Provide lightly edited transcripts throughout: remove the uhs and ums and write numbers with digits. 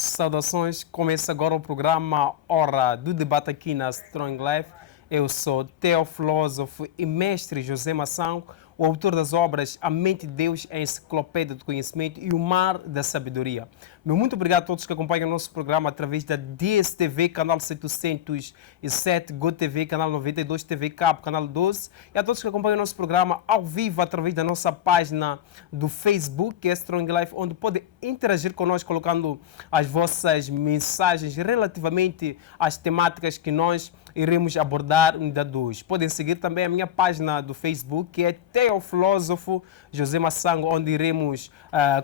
Saudações, começa agora o programa Hora do Debate aqui na Strong Life. Eu sou teofilósofo e mestre José Mação, o autor das obras A Mente de Deus, a Enciclopédia do Conhecimento e o Mar da Sabedoria. Muito obrigado a todos que acompanham o nosso programa através da DSTV, canal 707, GoTV, canal 92, TV Cabo, canal 12, e a todos que acompanham o nosso programa ao vivo através da nossa página do Facebook, que é Strong Life, onde podem interagir conosco colocando as vossas mensagens relativamente às temáticas que nós iremos abordar no dia de hoje. Podem seguir também a minha página do Facebook, que é Teofilósofo José Massango, onde iremos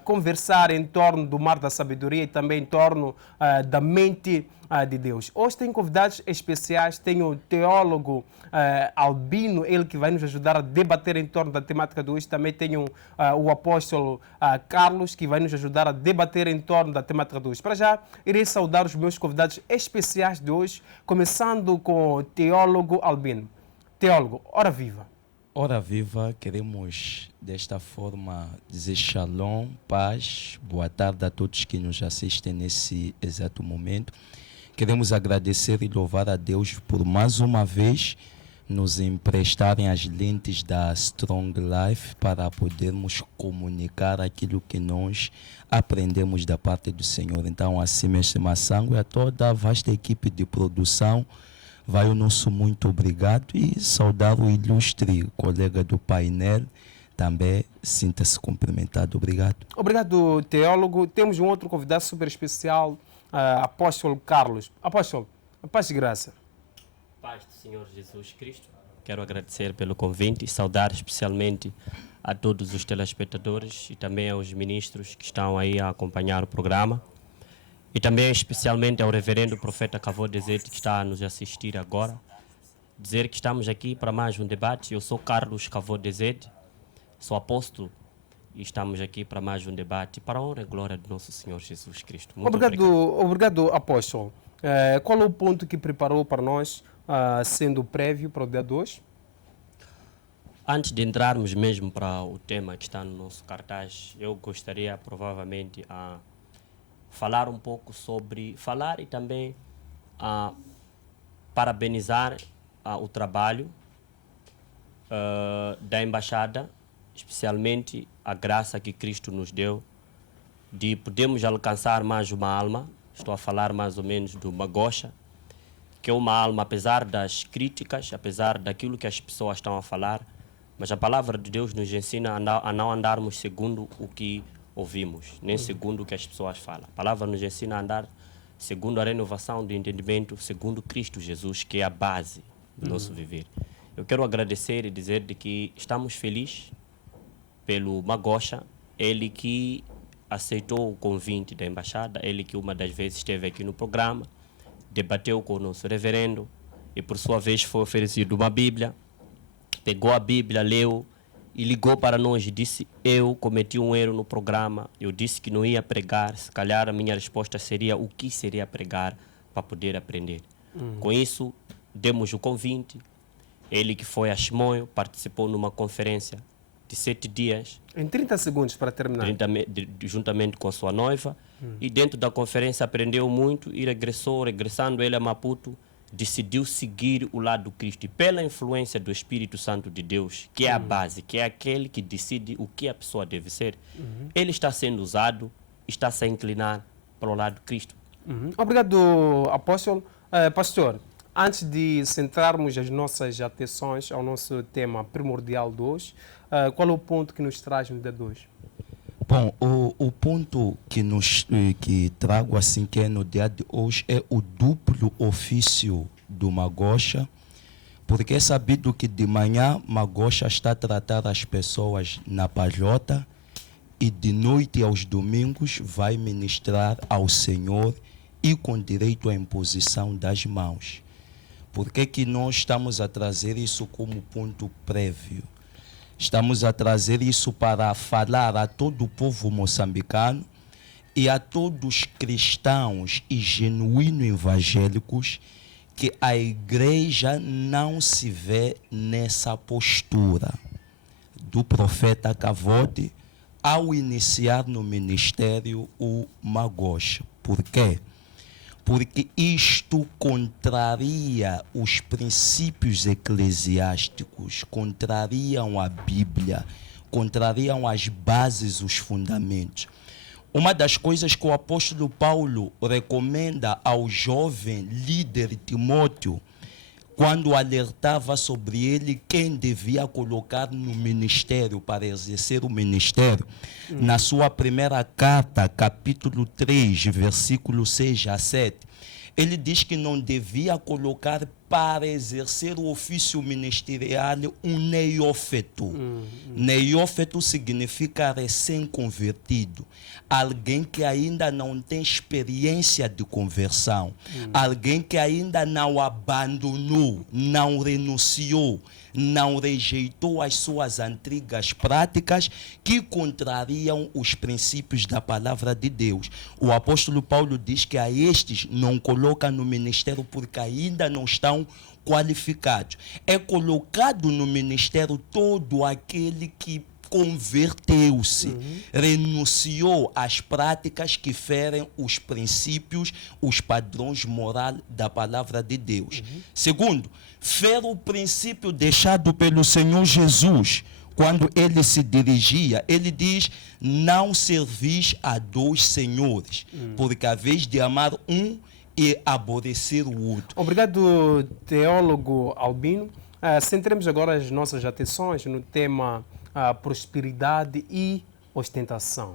conversar em torno do Mar da Sabedoria e também em torno da mente de Deus. Hoje tenho convidados especiais, tenho o teólogo Albino, ele que vai nos ajudar a debater em torno da temática de hoje. Também tenho o apóstolo Carlos, que vai nos ajudar a debater em torno da temática de hoje. Para já, irei saudar os meus convidados especiais de hoje, começando com o teólogo Albino. Teólogo, ora viva! Ora viva, queremos desta forma dizer shalom, paz, boa tarde a todos que nos assistem nesse exato momento. Queremos agradecer e louvar a Deus por mais uma vez nos emprestarem as lentes da Strong Life para podermos comunicar aquilo que nós aprendemos da parte do Senhor. Então, assim, mestre Massango e a toda a vasta equipe de produção, vai o nosso muito obrigado e saudar o ilustre colega do painel. Também sinta-se cumprimentado. Obrigado. Obrigado, teólogo. Temos um outro convidado super especial, apóstolo Carlos. Apóstolo, paz e graça. Paz do Senhor Jesus Cristo. Quero agradecer pelo convite e saudar especialmente a todos os telespectadores e também aos ministros que estão aí a acompanhar o programa. E também especialmente ao reverendo profeta Cavo Dezete, que está a nos assistir agora. Dizer que estamos aqui para mais um debate. Eu sou Carlos Cavo Dezete, sou apóstolo, e estamos aqui para mais um debate para a honra e glória do nosso Senhor Jesus Cristo. Muito obrigado, apóstolo. Qual é o ponto que preparou para nós, sendo prévio para o dia 2? Antes de entrarmos mesmo para o tema que está no nosso cartaz, eu gostaria provavelmente a falar um pouco sobre, falar e também parabenizar o trabalho da Embaixada, especialmente a graça que Cristo nos deu de podermos alcançar mais uma alma. Estou a falar mais ou menos do Magosha, que é uma alma, apesar das críticas, apesar daquilo que as pessoas estão a falar, mas a palavra de Deus nos ensina a não andarmos segundo o que ouvimos, nem segundo o que as pessoas falam. A palavra nos ensina a andar segundo a renovação do entendimento, segundo Cristo Jesus, que é a base do nosso viver. Eu quero agradecer e dizer de que estamos felizes pelo Magosha, ele que aceitou o convite da Embaixada, ele que uma das vezes esteve aqui no programa, debateu com o nosso reverendo e por sua vez foi oferecido uma Bíblia, pegou a Bíblia, leu e ligou para nós e disse: eu cometi um erro no programa, eu disse que não ia pregar, se calhar a minha resposta seria o que seria pregar para poder aprender. Com isso, demos o convite, ele que foi a Chimoio, participou numa conferência de 7 dias. Em 30 segundos para terminar. Juntamente com a sua noiva, e dentro da conferência aprendeu muito e regressando ele a Maputo, decidiu seguir o lado do Cristo. E pela influência do Espírito Santo de Deus, que é a base, que é aquele que decide o que a pessoa deve ser, ele está sendo usado, está se a inclinar para o lado do Cristo. Obrigado, apóstolo. Pastor, antes de centrarmos as nossas atenções ao nosso tema primordial de hoje, qual é o ponto que nos traz no dia de hoje? Bom, o ponto que trago assim que é no dia de hoje é o duplo ofício do Magosha, porque é sabido que de manhã Magosha está a tratar as pessoas na palhota e de noite aos domingos vai ministrar ao Senhor e com direito à imposição das mãos. Por que que nós estamos a trazer isso como ponto prévio? Estamos a trazer isso para falar a todo o povo moçambicano e a todos os cristãos e genuínos evangélicos que a igreja não se vê nessa postura do profeta Cavote ao iniciar no ministério o Magosha. Por quê? Porque isto contraria os princípios eclesiásticos, contrariam a Bíblia, contrariam as bases, os fundamentos. Uma das coisas que o apóstolo Paulo recomenda ao jovem líder Timóteo, quando alertava sobre ele quem devia colocar no ministério, para exercer o ministério, na sua primeira carta, capítulo 3, versículo 6 a 7, ele diz que não devia colocar para exercer o ofício ministerial um neófito. Neófito significa recém-convertido, alguém que ainda não tem experiência de conversão, alguém que ainda não abandonou, não renunciou, não rejeitou as suas antigas práticas que contrariam os princípios da palavra de Deus. O apóstolo Paulo diz que a estes não coloca no ministério porque ainda não estão qualificados. É colocado no ministério todo aquele que converteu-se, renunciou às práticas que ferem os princípios, os padrões morais da palavra de Deus. Segundo, fere o princípio deixado pelo Senhor Jesus, quando ele se dirigia, ele diz: não servis a dois senhores, porque a vez de amar um e aborrecer o outro. Obrigado, teólogo Albino. Centremos agora as nossas atenções no tema prosperidade e ostentação.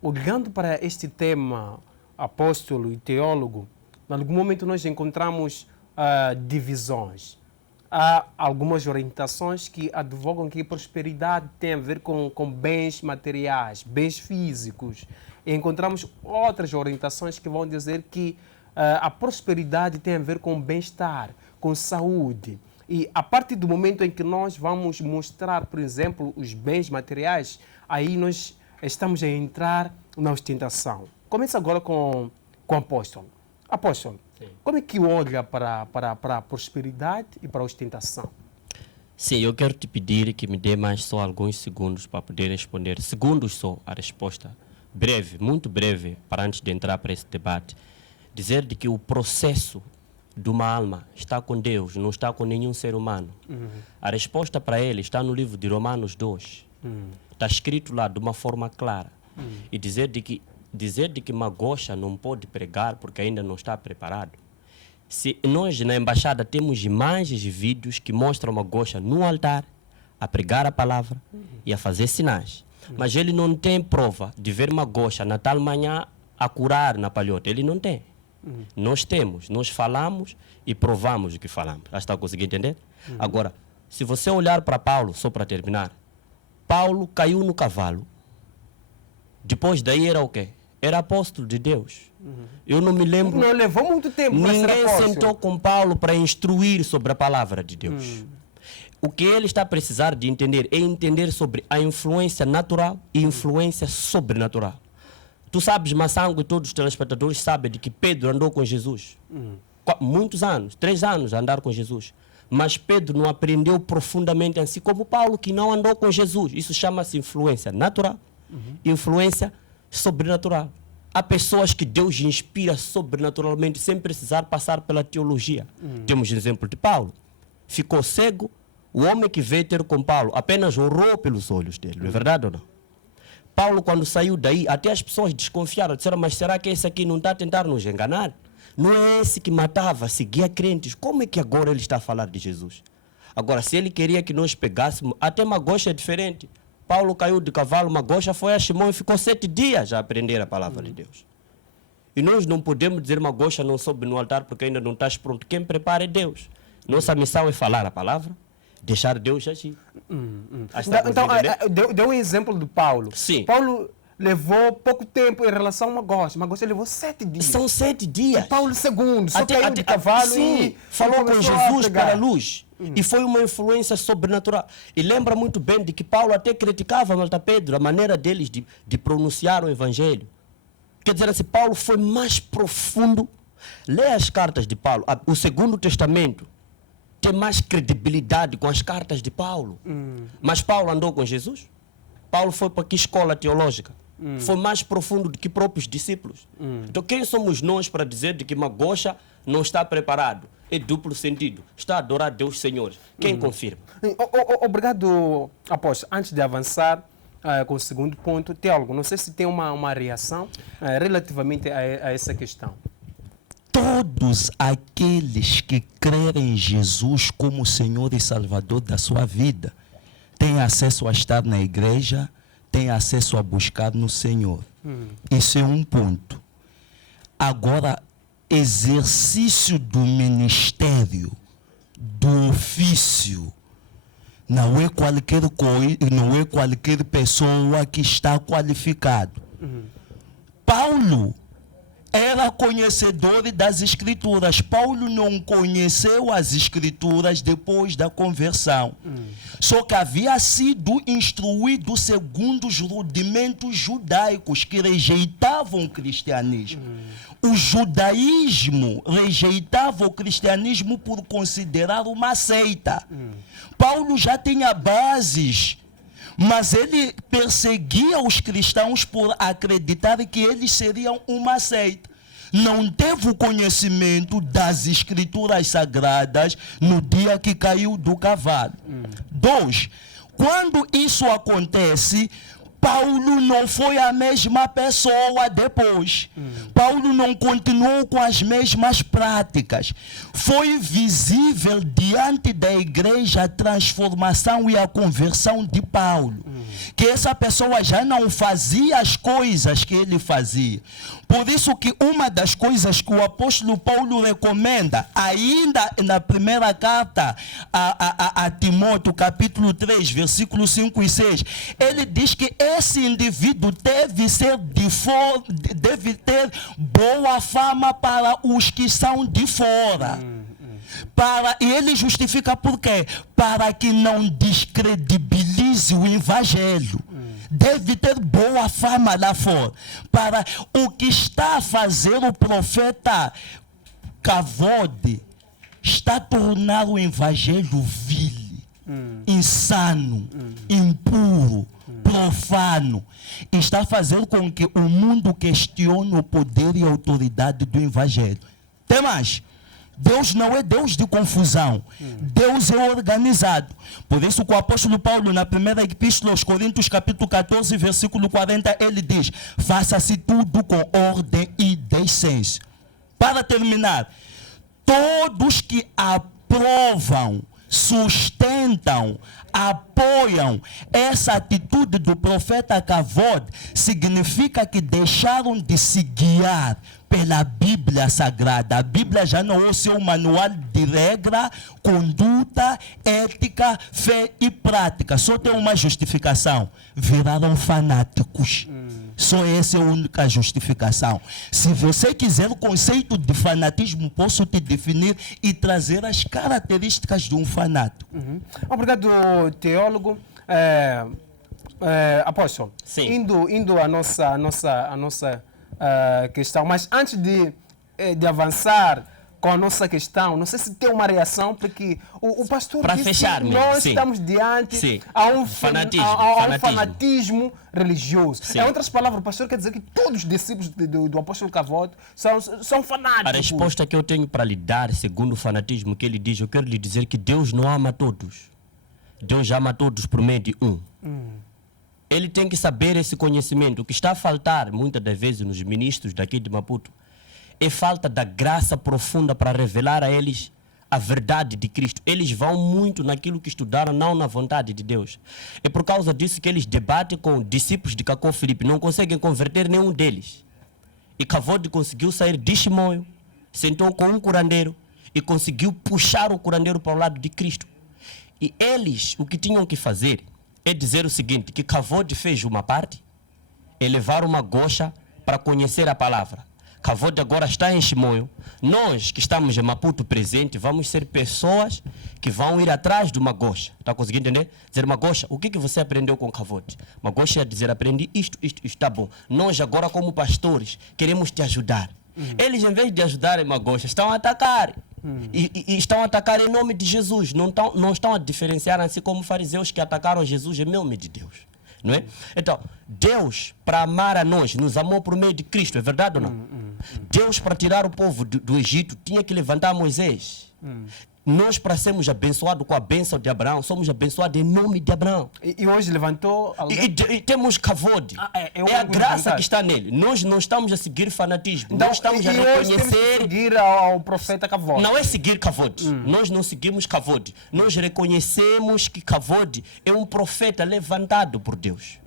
Olhando para este tema, apóstolo e teólogo, em algum momento nós encontramos divisões. Há algumas orientações que advogam que prosperidade tem a ver com bens materiais, bens físicos. E encontramos outras orientações que vão dizer que a prosperidade tem a ver com bem-estar, com saúde. E a partir do momento em que nós vamos mostrar, por exemplo, os bens materiais, aí nós estamos a entrar na ostentação. Começa agora com o apóstolo. Apóstolo, sim, como é que olha para a prosperidade e para a ostentação? Sim, eu quero te pedir que me dê mais só alguns segundos para poder responder. Segundos só a resposta. Breve, muito breve, para antes de entrar para esse debate. Dizer de que o processo de uma alma está com Deus, não está com nenhum ser humano. A resposta para ele está no livro de Romanos 2. Está escrito lá de uma forma clara. E dizer de que Magosha não pode pregar porque ainda não está preparado. Se nós na embaixada temos imagens e vídeos que mostram Magosha no altar a pregar a palavra e a fazer sinais. Mas ele não tem prova de ver Magosha na tal manhã a curar na palhota. Ele não tem. Nós temos, nós falamos e provamos o que falamos. Já está conseguindo entender? Agora, se você olhar para Paulo, só para terminar, Paulo caiu no cavalo. Depois daí era o quê? Era apóstolo de Deus. Eu não me lembro. Não levou muito tempo para ser Ninguém apóstolo. sentou com Paulo para instruir sobre a palavra de Deus. O que ele está a precisar de entender é entender sobre a influência natural e influência sobrenatural. Tu sabes, Massango, e todos os telespectadores sabem de que Pedro andou com Jesus. Muitos anos, 3 anos a andar com Jesus. Mas Pedro não aprendeu profundamente assim como Paulo, que não andou com Jesus. Isso chama-se influência natural, influência sobrenatural. Há pessoas que Deus inspira sobrenaturalmente sem precisar passar pela teologia. Temos o exemplo de Paulo. Ficou cego, o homem que veio ter com Paulo apenas orou pelos olhos dele. Não é verdade ou não? Paulo, quando saiu daí, até as pessoas desconfiaram. Disseram, mas será que esse aqui não está a tentar nos enganar? Não é esse que matava, seguia crentes. Como é que agora ele está a falar de Jesus? Agora, se ele queria que nós pegássemos, até Magosha é diferente. Paulo caiu de cavalo, Magosha foi a Shimon e ficou 7 dias a aprender a palavra de Deus. E nós não podemos dizer Magosha não soube no altar porque ainda não estás pronto. Quem prepara é Deus. Nossa missão é falar a palavra, deixar Deus agir. Então, deu um exemplo de Paulo. Sim. Paulo levou pouco tempo em relação a Magosha. Magosha levou 7 dias. São 7 dias. E Paulo segundo, só caiu de cavalo sim, e falou com começou a Jesus pregar. para a luz. E foi uma influência sobrenatural. E lembra muito bem de que Paulo até criticava Malta Pedro, a maneira deles de pronunciar o evangelho. Quer dizer assim, Paulo foi mais profundo. Lê as cartas de Paulo. O Segundo Testamento tem mais credibilidade com as cartas de Paulo. Mas Paulo andou com Jesus? Paulo foi para que escola teológica? foi mais profundo do que próprios discípulos. Então quem somos nós para dizer de que Magosha não está preparado? É duplo sentido. Está a adorar Deus Senhor. Quem confirma? Obrigado, apóstolo. Antes de avançar com o segundo ponto, teólogo, não sei se tem uma reação relativamente a essa questão. Todos aqueles que crerem em Jesus como Senhor e Salvador da sua vida têm acesso a estar na igreja, têm acesso a buscar no Senhor. Esse é um ponto. Agora, exercício do ministério, do ofício, não é qualquer pessoa que está qualificado. Paulo era conhecedor das Escrituras. Paulo não conheceu as Escrituras depois da conversão. Só que havia sido instruído segundo os rudimentos judaicos que rejeitavam o cristianismo. O judaísmo rejeitava o cristianismo por considerar uma seita. Paulo já tinha bases, mas ele perseguia os cristãos por acreditar que eles seriam uma seita. Não teve o conhecimento das escrituras sagradas no dia que caiu do cavalo. 2. Quando isso acontece, Paulo não foi a mesma pessoa depois. Paulo não continuou com as mesmas práticas. Foi visível diante da igreja a transformação e a conversão de Paulo. Que essa pessoa já não fazia as coisas que ele fazia. Por isso que uma das coisas que o apóstolo Paulo recomenda, ainda na primeira carta a Timóteo, capítulo 3, versículos 5 e 6, ele diz que esse indivíduo deve ter boa fama para os que são de fora. E ele justifica por quê? Para que não descredibilize o evangelho. Deve ter boa fama lá fora. Para o que está a fazer o profeta Kavod está a tornar o evangelho vil, insano, impuro, profano. Está a fazer com que o mundo questione o poder e a autoridade do evangelho. Tem mais. Deus não é Deus de confusão. Deus é organizado. Por isso que o apóstolo Paulo, na primeira epístola aos Coríntios, capítulo 14, versículo 40, ele diz: faça-se tudo com ordem e decência. Para terminar, todos que aprovam, sustentam, apoiam essa atitude do profeta Kavod, significa que deixaram de se guiar pela Bíblia Sagrada. A Bíblia já não é o seu manual de regra, conduta, ética, fé e prática. Só tem uma justificação: viraram fanáticos. Só essa é a única justificação. Se você quiser o conceito de fanatismo, posso te definir e trazer as características de um fanático. Obrigado, teólogo. Apóstolo, Sim. indo à nossa questão, mas antes de avançar com a nossa questão, não sei se tem uma reação, porque o pastor para disse fechar, que nós sim, estamos diante sim, a um fanatismo religioso. Sim. Em outras palavras, o pastor quer dizer que todos os discípulos do apóstolo Kavod são fanáticos. A resposta que eu tenho para lhe dar, segundo o fanatismo que ele diz, eu quero lhe dizer que Deus não ama todos. Deus ama todos por meio de um. Ele tem que saber esse conhecimento. O que está a faltar, muitas das vezes, nos ministros daqui de Maputo, é falta da graça profunda para revelar a eles a verdade de Cristo. Eles vão muito naquilo que estudaram, não na vontade de Deus. É por causa disso que eles debatem com discípulos de Cacó Filipe, não conseguem converter nenhum deles. E Kavod conseguiu sair de Chimoio, sentou com um curandeiro e conseguiu puxar o curandeiro para o lado de Cristo. E eles, o que tinham que fazer é dizer o seguinte, que Kavod fez uma parte, é levar uma gocha para conhecer a palavra. Kavod agora está em Chimoio. Nós que estamos em Maputo presente, vamos ser pessoas que vão ir atrás de uma gocha. Está conseguindo entender? Dizer, Magosha, o que você aprendeu com Kavod? Magosha ia dizer, aprendi isto, está bom. Nós agora como pastores queremos te ajudar. Eles, em vez de ajudarem Magosha, estão a atacar. E estão a atacar em nome de Jesus. Não estão a diferenciar assim como fariseus que atacaram Jesus em nome de Deus. não é? Então, Deus, para amar a nós, nos amou por meio de Cristo, é verdade ou não? Deus, para tirar o povo do Egito, tinha que levantar Moisés. Nós, para sermos abençoados com a bênção de Abraão, somos abençoados em nome de Abraão. E hoje levantou alguém? E temos kavod. É a graça que está nele. Nós não estamos a seguir fanatismo. Então, nós estamos a hoje temos que reconhecer. seguir ao profeta Kavod. Não é seguir kavod. Nós não seguimos kavod. Nós reconhecemos que kavod é um profeta levantado por Deus.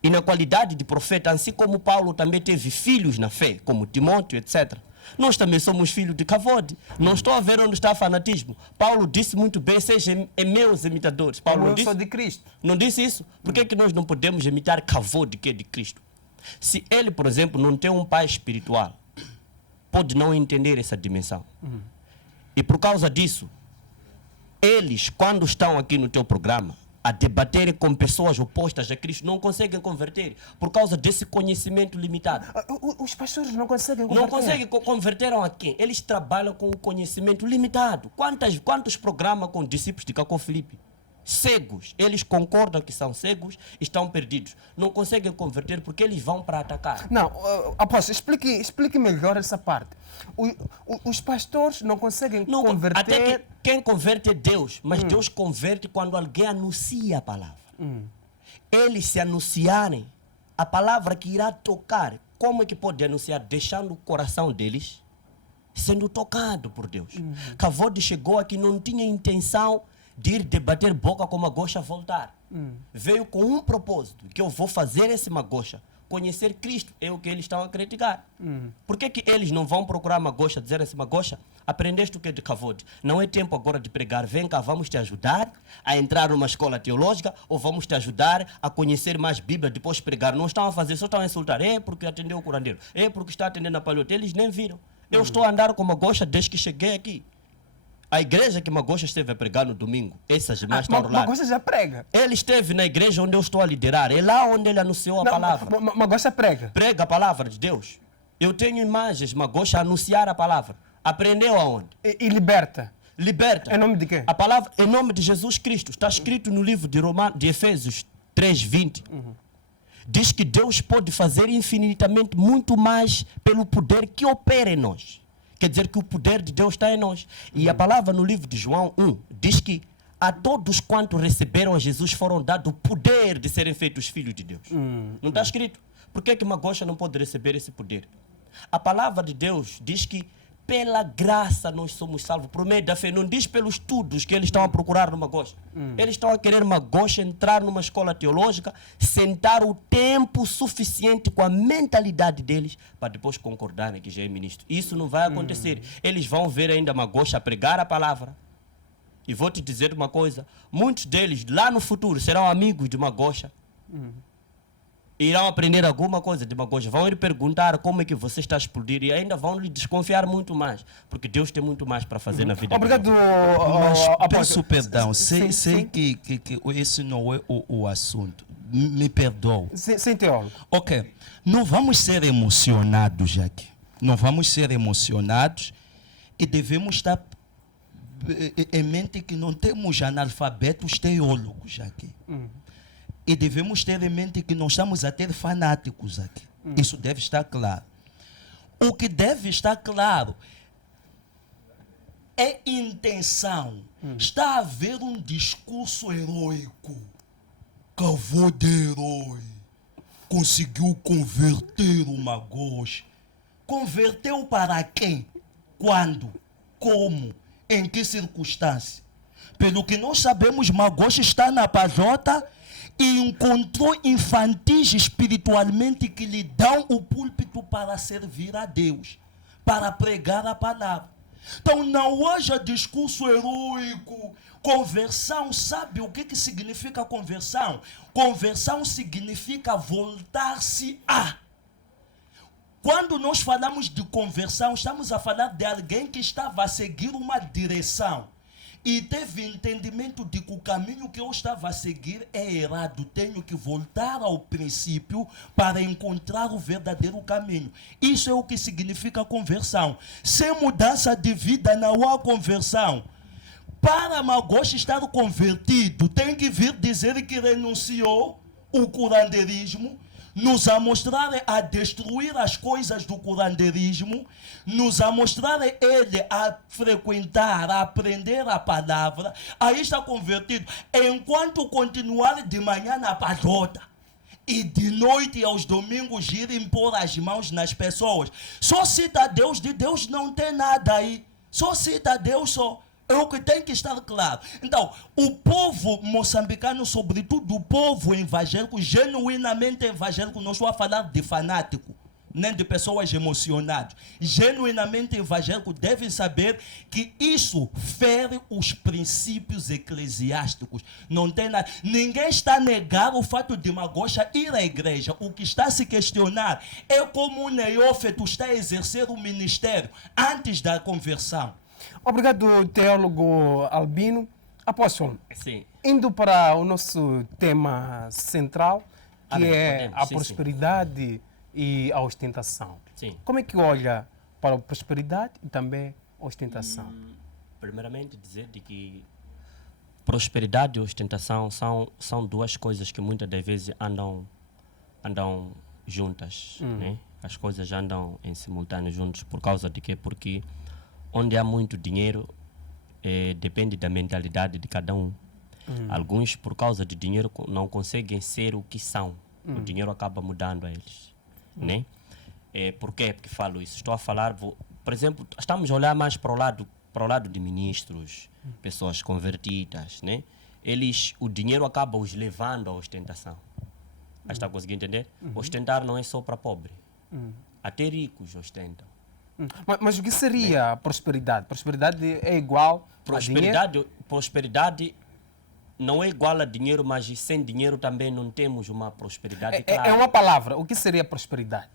E na qualidade de profeta, assim como Paulo também teve filhos na fé, como Timóteo, etc. Nós também somos filhos de Kavod. Não estou a ver onde está o fanatismo. Paulo disse muito bem, sejam meus imitadores. Paulo Eu sou de Cristo. não disse isso? Por que, que nós não podemos imitar Kavod, que é de Cristo? Se ele, por exemplo, não tem um pai espiritual, pode não entender essa dimensão. E por causa disso, eles, quando estão aqui no teu programa, a debaterem com pessoas opostas a Cristo, não conseguem converter por causa desse conhecimento limitado. Os pastores não conseguem converter. Não conseguem converteram a quem? Eles trabalham com o conhecimento limitado. Quantos programas com discípulos de Cacó Filipe? Cegos. Eles concordam que são cegos, estão perdidos. Não conseguem converter porque eles vão para atacar. Não, apóstolo, explique melhor essa parte. Os pastores não conseguem converter... Até que quem converte é Deus, mas Deus converte quando alguém anuncia a palavra. Eles se anunciarem, a palavra que irá tocar, como é que pode anunciar? Deixando o coração deles sendo tocado por Deus. Kavod chegou aqui, não tinha intenção de ir debater boca com Magosha voltar. Veio com um propósito, que eu vou fazer esse Magosha conhecer Cristo, é o que eles estão a criticar. Por que eles não vão procurar Magosha, dizer assim, Magosha, aprendeste o que é de Kavod? Não é tempo agora de pregar, vem cá, vamos te ajudar a entrar numa escola teológica ou vamos te ajudar a conhecer mais Bíblia, depois pregar. Não estão a fazer, só estão a insultar, é porque atendeu o curandeiro, é porque está atendendo a palhota, eles nem viram. Eu estou a andar com Magosha desde que cheguei aqui. A igreja que Magosha esteve a pregar no domingo, essas irmãs estão lá. Magosha já prega. Ele esteve na igreja onde eu estou a liderar. É lá onde ele anunciou a palavra. Magosha prega. Prega a palavra de Deus. Eu tenho imagens, Magosha, a anunciar a palavra. Aprendeu aonde? E liberta. Liberta. Em nome de quem? A palavra em nome de Jesus Cristo. Está escrito no livro de Efésios 3:20. Diz que Deus pode fazer infinitamente muito mais pelo poder que opera em nós. Quer dizer que o poder de Deus está em nós. E a palavra no livro de João 1 diz que a todos quantos receberam a Jesus foram dado o poder de serem feitos filhos de Deus. Não está escrito? Por que Magosha não pode receber esse poder? A palavra de Deus diz que pela graça nós somos salvos, por meio da fé. Não diz pelos estudos que eles estão a procurar no Magosha. Eles estão a querer Magosha entrar numa escola teológica, sentar o tempo suficiente com a mentalidade deles para depois concordarem que já é ministro. Isso não vai acontecer. Eles vão ver ainda Magosha pregar a palavra. E vou te dizer uma coisa, muitos deles lá no futuro serão amigos de Magosha. Irão aprender alguma coisa de Magosha, vão ir perguntar como é que você está a explodir e ainda vão lhe desconfiar muito mais, porque Deus tem muito mais para fazer na vida. Obrigado, Mas peço perdão, sei que esse não é o assunto. Me perdoa. Sim, teólogo. Ok, não vamos ser emocionados aqui. Não vamos ser emocionados e devemos estar em mente que não temos analfabetos teólogos aqui. E devemos ter em mente que não estamos a ter fanáticos aqui. Isso deve estar claro. O que deve estar claro é intenção. Está a haver um discurso heróico. Kavod de herói. Conseguiu converter o Magosha. Converteu para quem? Quando? Como? Em que circunstância? Pelo que nós sabemos, Magosha está na pajota e encontrou infantis espiritualmente que lhe dão o púlpito para servir a Deus, para pregar a palavra. Então não haja discurso heróico, conversão. Sabe o que significa conversão? Conversão significa voltar-se a. Quando nós falamos de conversão, estamos a falar de alguém que estava a seguir uma direção e teve entendimento de que o caminho que eu estava a seguir é errado. Tenho que voltar ao princípio para encontrar o verdadeiro caminho. Isso é o que significa conversão. Sem mudança de vida não há conversão. Para Magosha estar convertido, tem que vir dizer que renunciou o curandeirismo, nos amostrarem a destruir as coisas do curandeirismo, nos amostrarem ele a frequentar, a aprender a palavra, aí está convertido. Enquanto continuar de manhã na padrota e de noite aos domingos ir impor as mãos nas pessoas, só cita Deus, de Deus não tem nada aí, só cita Deus só. É o que tem que estar claro. Então, o povo moçambicano, sobretudo o povo evangélico, genuinamente evangélico, não estou a falar de fanático, nem de pessoas emocionadas. Genuinamente evangélico devem saber que isso fere os princípios eclesiásticos. Não tem nada. Ninguém está a negar o fato de Magosha ir à igreja. O que está a se questionar é como o neófito está a exercer o ministério antes da conversão. Obrigado, teólogo Albino. Apóstolo, Sim. indo para o nosso tema central, que é podemos, a sim, prosperidade e a ostentação. Sim. Como é que olha para a prosperidade e também a ostentação? Primeiramente, dizer de que prosperidade e ostentação são duas coisas que muitas das vezes andam juntas, né? As coisas andam em simultâneo juntos. Por causa de quê? Porque onde há muito dinheiro, depende da mentalidade de cada um. Alguns, por causa de dinheiro, não conseguem ser o que são. O dinheiro acaba mudando a eles. Né? Por quê? Porque falo isso? Estou a falar, por exemplo, estamos a olhar mais para o lado de ministros, pessoas convertidas. Né? O dinheiro acaba os levando à ostentação. Está conseguindo entender? Ostentar não é só para pobre. Até ricos ostentam. Mas o que seria a prosperidade? Prosperidade é igual a dinheiro? Prosperidade não é igual a dinheiro, mas sem dinheiro também não temos uma prosperidade clara. É uma palavra. O que seria prosperidade?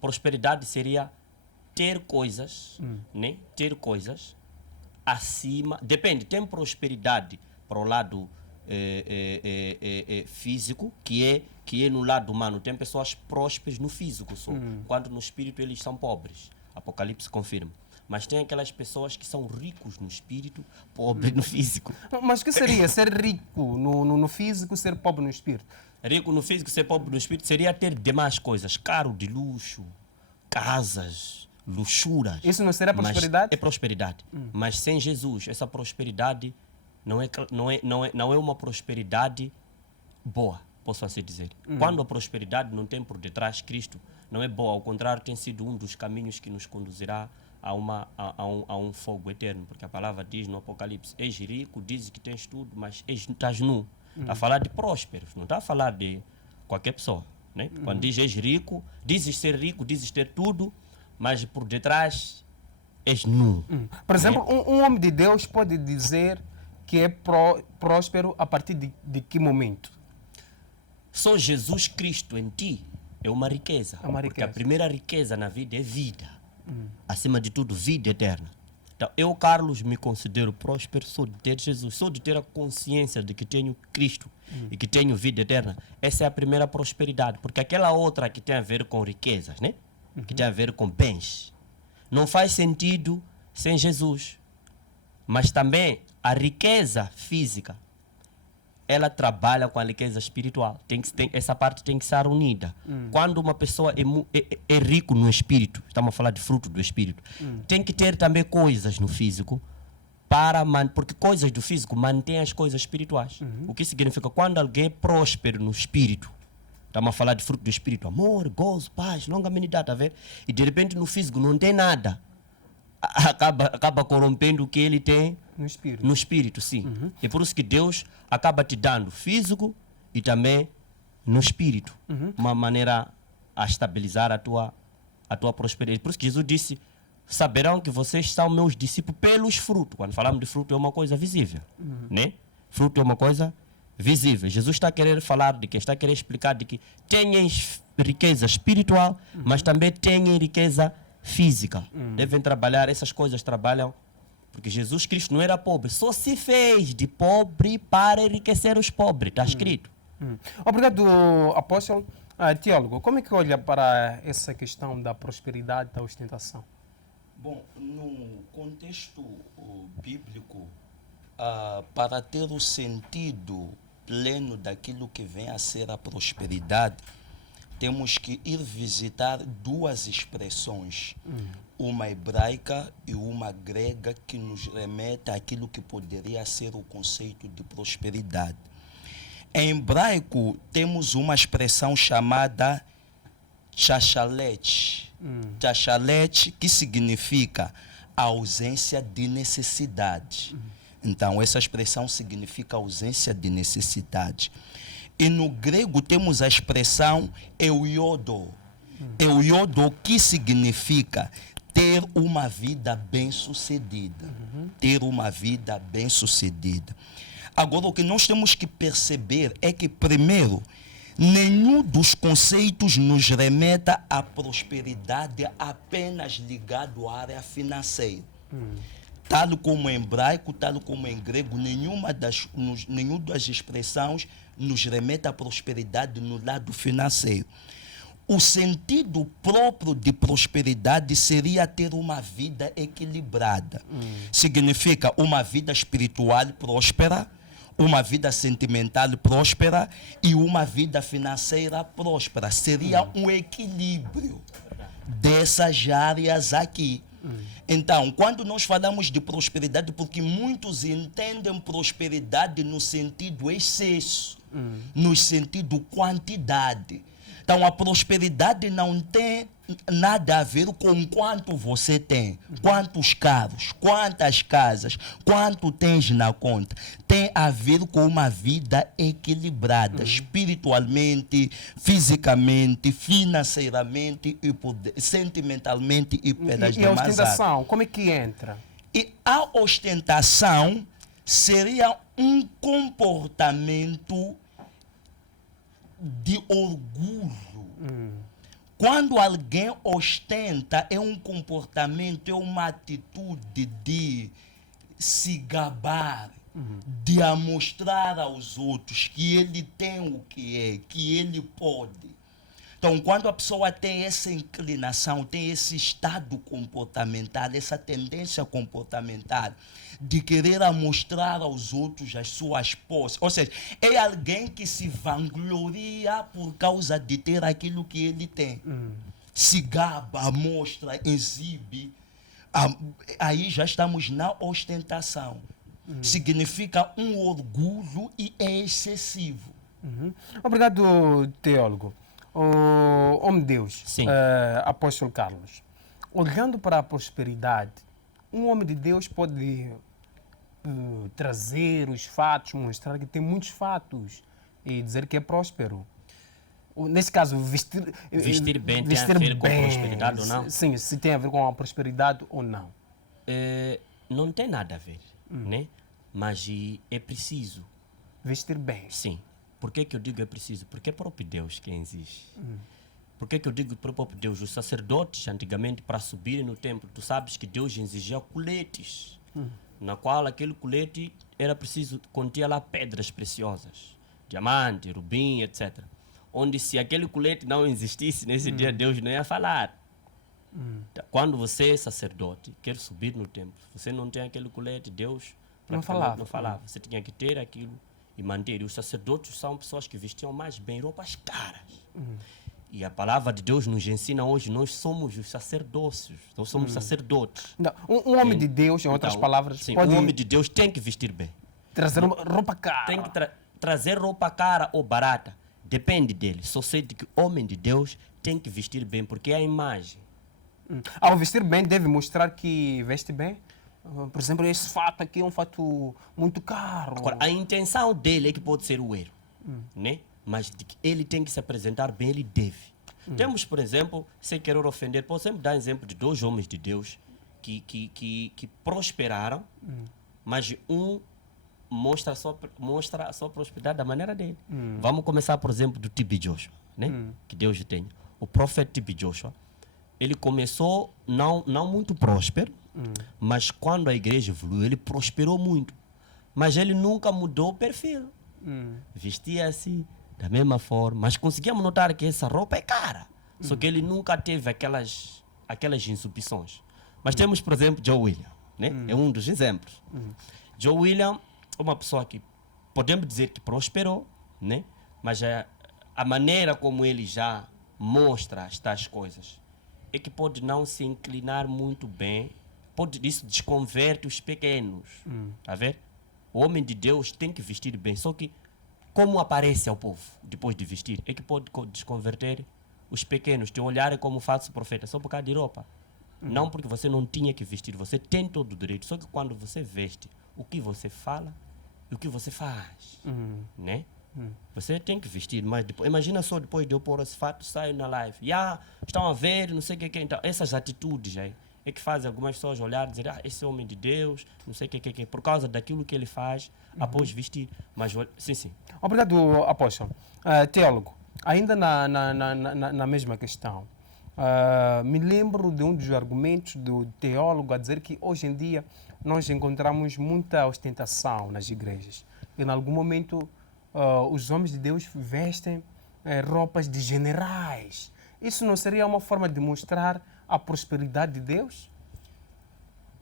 Prosperidade seria ter coisas, né? Ter coisas acima. Depende, tem prosperidade para o lado físico, que é no lado humano. Tem pessoas prósperas no físico só, enquanto no espírito eles são pobres. Apocalipse confirma. Mas tem aquelas pessoas que são ricos no espírito, pobres no físico. Mas o que seria ser rico no físico, ser pobre no espírito? Rico no físico, ser pobre no espírito, seria ter demais coisas. Carro de luxo, casas, luxuras. Isso não seria prosperidade? Mas é prosperidade. Mas sem Jesus, essa prosperidade não é uma prosperidade boa, posso assim dizer. Quando a prosperidade não tem por detrás Cristo, não é boa. Ao contrário, tem sido um dos caminhos que nos conduzirá a um fogo eterno. Porque a palavra diz no Apocalipse: és rico, dizes que tens tudo, mas estás nu. Está a falar de prósperos, não está a falar de qualquer pessoa. Né? Quando diz és rico, dizes ser rico, dizes ter tudo, mas por detrás és nu. Por exemplo, um homem de Deus pode dizer que é próspero a partir de que momento? Só Jesus Cristo em ti é uma riqueza. É uma Porque riqueza. a primeira riqueza na vida é vida. Acima de tudo, vida eterna. Então, eu, Carlos, me considero próspero só de ter Jesus, só de ter a consciência de que tenho Cristo e que tenho vida eterna. Essa é a primeira prosperidade. Porque aquela outra que tem a ver com riquezas, né? Que tem a ver com bens, não faz sentido sem Jesus. Mas também a riqueza física, ela trabalha com a riqueza espiritual. Essa parte tem que estar unida. Quando uma pessoa é rico no espírito, estamos a falar de fruto do espírito, tem que ter também coisas no físico, porque coisas do físico mantêm as coisas espirituais. O que significa quando alguém é próspero no espírito, estamos a falar de fruto do espírito, amor, gozo, paz, longanimidade, tá vendo? E de repente no físico não tem nada. Acaba corrompendo o que ele tem No espírito. no espírito, sim. É por isso que Deus acaba te dando físico e também no espírito. Uma maneira a estabilizar a tua prosperidade. Por isso que Jesus disse: saberão que vocês são meus discípulos pelos frutos. Quando falamos de fruto, é uma coisa visível. Né? Fruto é uma coisa visível. Jesus está a querer falar de que? Está a querer explicar de que tenham riqueza espiritual, mas também tenham riqueza física. Devem trabalhar, essas coisas trabalham, porque Jesus Cristo não era pobre, só se fez de pobre para enriquecer os pobres, está escrito. Obrigado, apóstolo. Teólogo, como é que olha para essa questão da prosperidade e da ostentação? Bom, no contexto bíblico, para ter o sentido pleno daquilo que vem a ser a prosperidade, temos que ir visitar duas expressões, uma hebraica e uma grega, que nos remete àquilo que poderia ser o conceito de prosperidade. Em hebraico, temos uma expressão chamada chashalet. Chashalet, que significa a ausência de necessidade. Então, essa expressão significa ausência de necessidade. E no grego temos a expressão euiodo. Euiodo, que significa ter uma vida bem-sucedida. Ter uma vida bem-sucedida. Agora, o que nós temos que perceber é que, primeiro, nenhum dos conceitos nos remeta à prosperidade apenas ligado à área financeira. Tal como em hebraico, tal como em grego, nenhuma das expressões nos remete à prosperidade no lado financeiro. O sentido próprio de prosperidade seria ter uma vida equilibrada. Significa uma vida espiritual próspera, uma vida sentimental próspera e uma vida financeira próspera. Seria um equilíbrio dessas áreas aqui. Então, quando nós falamos de prosperidade, porque muitos entendem prosperidade no sentido excesso, no sentido quantidade. Então, a prosperidade não tem nada a ver com quanto você tem, quantos carros, quantas casas, quanto tens na conta. Tem a ver com uma vida equilibrada, espiritualmente, fisicamente, financeiramente, sentimentalmente e pelas E a demais áreas. ostentação, como é que entra? E a ostentação seria um comportamento de orgulho. Quando alguém ostenta, é um comportamento, é uma atitude de se gabar, de mostrar aos outros que ele tem o que é, que ele pode. Então, quando a pessoa tem essa inclinação, tem esse estado comportamental, essa tendência comportamental de querer mostrar aos outros as suas posses, ou seja, é alguém que se vangloria por causa de ter aquilo que ele tem. Se gaba, mostra, exibe. Aí já estamos na ostentação. Significa um orgulho e é excessivo. Obrigado, teólogo. O homem de Deus, Sim. apóstolo Carlos, olhando para a prosperidade, um homem de Deus pode trazer os fatos, mostrar que tem muitos fatos e dizer que é próspero. Nesse caso, vestir bem tem a ver com prosperidade ou não? Sim, se tem a ver com a prosperidade ou não. Não tem nada a ver, né? Mas é preciso. Vestir bem. Sim. Por que eu digo é preciso? Porque é próprio Deus quem exige. Por que eu digo próprio Deus? Os sacerdotes, antigamente, para subirem no templo, tu sabes que Deus exigia coletes, na qual aquele colete era preciso, continha lá pedras preciosas, diamante, rubim, etc. Onde se aquele colete não existisse, nesse dia Deus não ia falar. Quando você é sacerdote, quer subir no templo, você não tem aquele colete, Deus Não falava. não falava. Você tinha que ter aquilo e manter. E os sacerdotes são pessoas que vestiam mais bem roupas caras. E a palavra de Deus nos ensina hoje, nós somos os sacerdócios, nós somos sacerdotes. Não, um homem de Deus, em outras Então, palavras, sim, pode um homem de Deus tem que vestir bem. trazer uma roupa cara. Tem que trazer roupa cara ou barata. Depende dele. Só sei de que homem de Deus tem que vestir bem, porque é a imagem. Ao vestir bem, deve mostrar que veste bem. Por exemplo, esse fato aqui é um fato muito caro. Agora, a intenção dele é que pode ser o erro, né? Mas de que ele tem que se apresentar bem, ele deve. Temos, por exemplo, sem querer ofender, posso sempre dar exemplo de dois homens de Deus que prosperaram, mas um mostra a sua prosperidade da maneira dele. Vamos começar, por exemplo, do T.B. Joshua, né? Que Deus tenha. O profeta T.B. Joshua, ele começou não muito próspero, mas quando a igreja evoluiu, ele prosperou muito. Mas ele nunca mudou o perfil. Vestia-se da mesma forma, mas conseguíamos notar que essa roupa é cara. Só que ele nunca teve aquelas insubições. Mas temos, por exemplo, Joe William, né? É um dos exemplos. Joe William é uma pessoa que podemos dizer que prosperou, né? Mas a maneira como ele já mostra estas coisas é que pode não se inclinar muito bem, isso desconverte os pequenos, tá vendo? O homem de Deus tem que vestir bem, só que como aparece ao povo depois de vestir, é que pode desconverter os pequenos, te olharem como falso profeta, só por causa de roupa. Não porque você não tinha que vestir, você tem todo o direito, só que quando você veste, o que você fala e o que você faz, né? Você tem que vestir, mas depois, imagina só depois de eu pôr esse fato, saio na live, estão a ver, não sei o que, então essas atitudes aí é que fazem algumas pessoas olhar e dizer, esse homem de Deus, não sei o que, por causa daquilo que ele faz após vestir. Mas sim. Obrigado, apóstolo. Teólogo, ainda na mesma questão, me lembro de um dos argumentos do teólogo a dizer que hoje em dia nós encontramos muita ostentação nas igrejas. E em algum momento os homens de Deus vestem roupas de generais. Isso não seria uma forma de mostrar a prosperidade de Deus?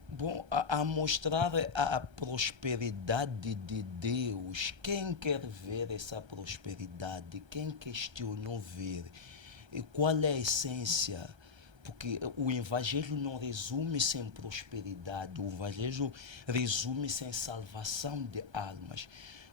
Bom, a mostrar a prosperidade de Deus, quem quer ver essa prosperidade? Quem questionou ver? E qual é a essência? Porque o evangelho não resume-se em prosperidade, o evangelho resume-se em salvação de almas.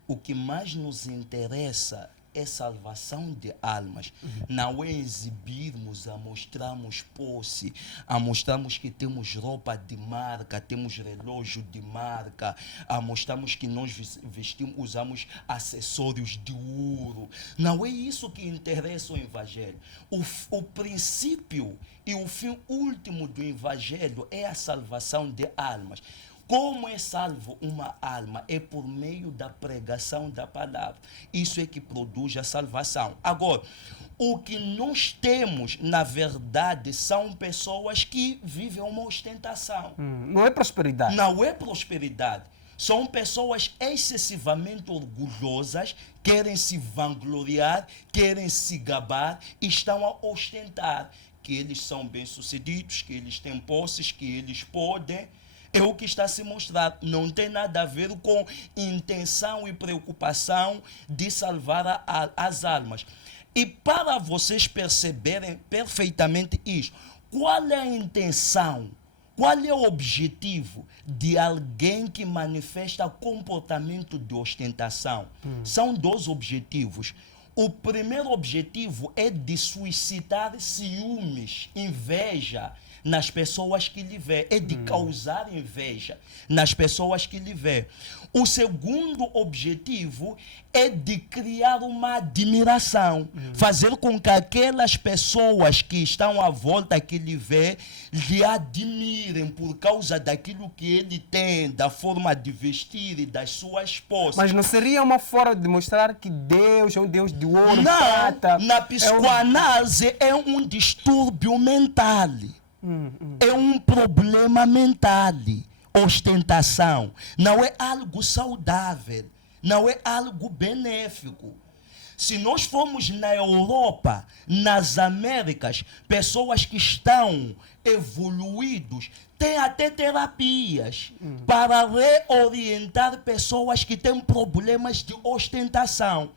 O que mais nos interessa é salvação de almas. Não é exibirmos, a mostrarmos posse, a mostrarmos que temos roupa de marca, temos relógio de marca, a mostrarmos que nós vestimos, usamos acessórios de ouro. Não é isso que interessa o evangelho. O princípio e o fim último do evangelho é a salvação de almas. Como é salvo uma alma? É por meio da pregação da palavra. Isso é que produz a salvação. Agora, o que nós temos, na verdade, são pessoas que vivem uma ostentação. Não é prosperidade. Não é prosperidade. São pessoas excessivamente orgulhosas, querem se vangloriar, querem se gabar e estão a ostentar que eles são bem-sucedidos, que eles têm posses, que eles podem. É o que está a se mostrar. Não tem nada a ver com intenção e preocupação de salvar as almas. E para vocês perceberem perfeitamente isso, qual é a intenção, qual é o objetivo de alguém que manifesta comportamento de ostentação? São dois objetivos. O primeiro objetivo é de suscitar ciúmes, inveja nas pessoas que lhe vê, é de causar inveja nas pessoas que lhe vê. O segundo objetivo é de criar uma admiração, fazer com que aquelas pessoas que estão à volta que lhe vê, lhe admirem por causa daquilo que ele tem, da forma de vestir e das suas posses. Mas não seria uma forma de mostrar que Deus é um Deus de ouro, não, prata? Na psicoanálise é um distúrbio mental. É um problema mental, ostentação. Não é algo saudável, não é algo benéfico. Se nós formos na Europa, nas Américas, pessoas que estão evoluídos têm até terapias para reorientar pessoas que têm problemas de ostentação.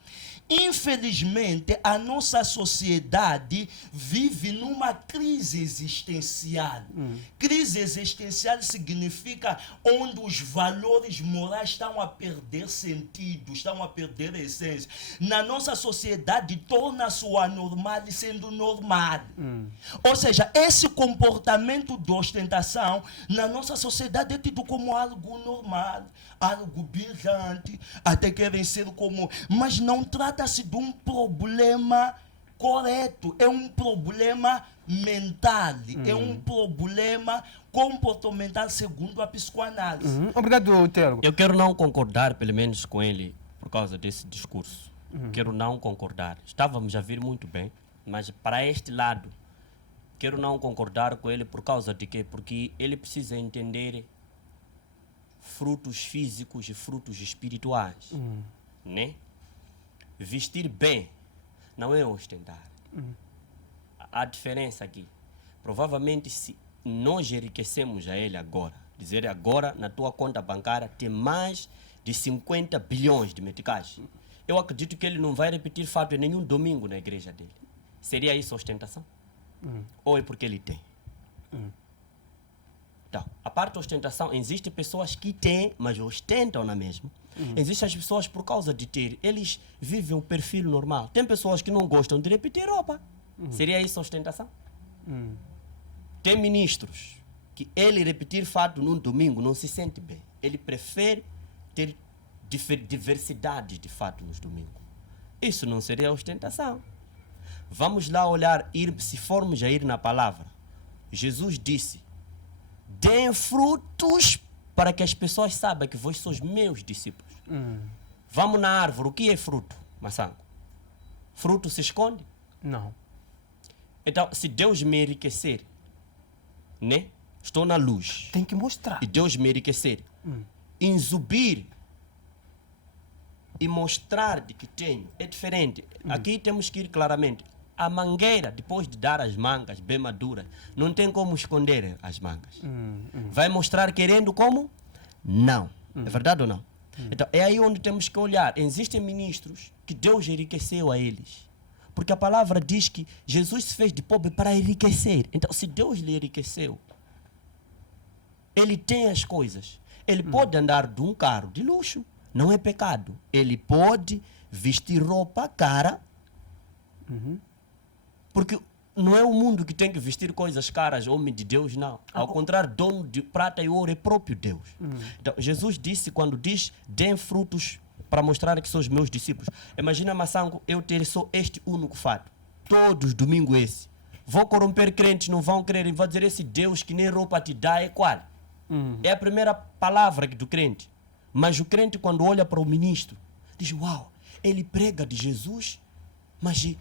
Infelizmente, a nossa sociedade vive numa crise existencial. Crise existencial significa onde os valores morais estão a perder sentido, estão a perder essência. Na nossa sociedade, torna-se o anormal sendo normal. Ou seja, esse comportamento de ostentação na nossa sociedade é tido como algo normal, algo brilhante, até querem ser como... Mas não trata-se de um problema correto, é um problema mental, é um problema comportamental segundo a psicoanálise. Obrigado, Teólogo. Eu quero não concordar, pelo menos, com ele por causa desse discurso. Quero não concordar. Estávamos a vir muito bem, mas para este lado, quero não concordar com ele por causa de quê? Porque ele precisa entender frutos físicos e frutos espirituais, né? Vestir bem não é ostentar. A diferença aqui, provavelmente se nós enriquecemos a ele agora, dizer agora na tua conta bancária tem mais de 50 bilhões de meticais. Eu acredito que ele não vai repetir fato em nenhum domingo na igreja dele. Seria isso ostentação? Ou é porque ele tem? Então, a parte da ostentação, existem pessoas que têm, mas ostentam na mesma. Existem as pessoas, por causa de ter, eles vivem o perfil normal. Tem pessoas que não gostam de repetir roupa. Seria isso ostentação? Tem ministros que ele repetir fato num domingo não se sente bem. Ele prefere ter diversidade de fato nos domingos. Isso não seria ostentação. Vamos lá olhar, se formos a ir na palavra. Jesus disse: deem frutos para que as pessoas saibam que vós sois meus discípulos. Vamos na árvore. O que é fruto, Massango? Fruto se esconde? Não. Então, se Deus me enriquecer, né? Estou na luz. Tem que mostrar. E Deus me enriquecer. Em subir e mostrar de que tenho é diferente. Aqui temos que ir claramente. A mangueira, depois de dar as mangas bem maduras, não tem como esconder as mangas. Vai mostrar querendo como? Não. É verdade ou não? Então, é aí onde temos que olhar. Existem ministros que Deus enriqueceu a eles. Porque a palavra diz que Jesus se fez de pobre para enriquecer. Então, se Deus lhe enriqueceu, ele tem as coisas. Ele pode andar de um carro de luxo. Não é pecado. Ele pode vestir roupa cara. Porque não é o mundo que tem que vestir coisas caras, homem de Deus, não. Ao contrário, dono de prata e ouro é próprio Deus. Então, Jesus disse, quando diz, deem frutos para mostrar que são os meus discípulos. Imagina, Massango, eu ter só este único fato. Todos domingo esse. Vou corromper crentes, não vão crer, e vão dizer, esse Deus que nem roupa te dá é qual? É a primeira palavra do crente. Mas o crente, quando olha para o ministro, diz, uau, ele prega de Jesus, mas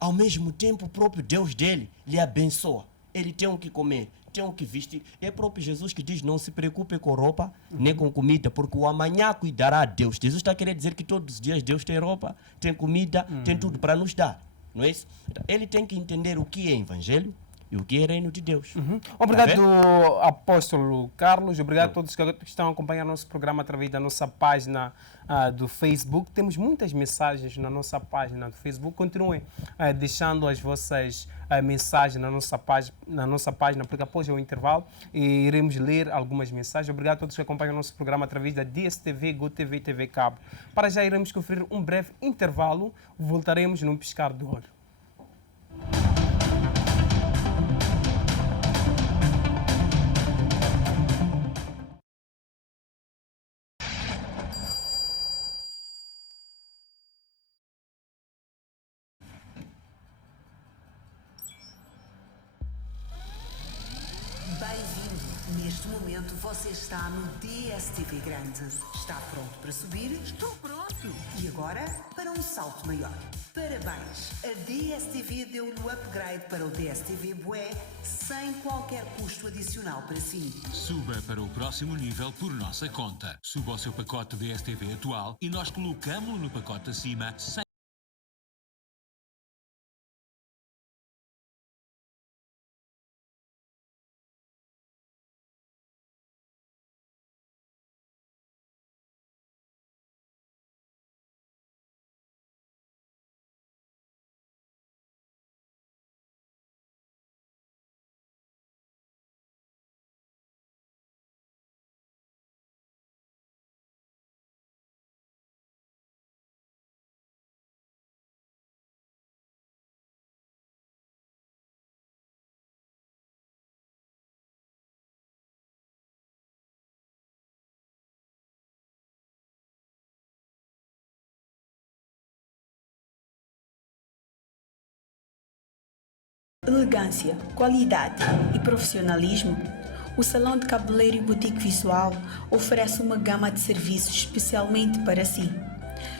ao mesmo tempo o próprio Deus dele lhe abençoa. Ele tem o que comer, tem o que vestir. É o próprio Jesus que diz, não se preocupe com roupa, nem com comida, porque o amanhã cuidará a Deus. Jesus está querendo dizer que todos os dias Deus tem roupa, tem comida, tem tudo para nos dar. Não é isso? Então, ele tem que entender o que é evangelho e o que é reino de Deus. Obrigado, Tá apóstolo Carlos. Obrigado a todos que estão a acompanhar nosso programa através da nossa página do Facebook. Temos muitas mensagens na nossa página do Facebook. Continuem deixando as vossas mensagens na nossa página, porque após o intervalo iremos ler algumas mensagens. Obrigado a todos que acompanham nosso programa através da DSTV, GoTV e TV Cabo. Para já iremos conferir um breve intervalo. Voltaremos num piscar de olho. Neste momento você está no DSTV Grande. Está pronto para subir? Estou pronto! E agora, para um salto maior. Parabéns! A DSTV deu-lhe o upgrade para o DSTV Bué sem qualquer custo adicional para si. Suba para o próximo nível por nossa conta. Suba ao seu pacote DSTV atual e nós colocamos-lo no pacote acima sem... Elegância, qualidade e profissionalismo, o Salão de Cabeleireiro e Boutique Visual oferece uma gama de serviços especialmente para si.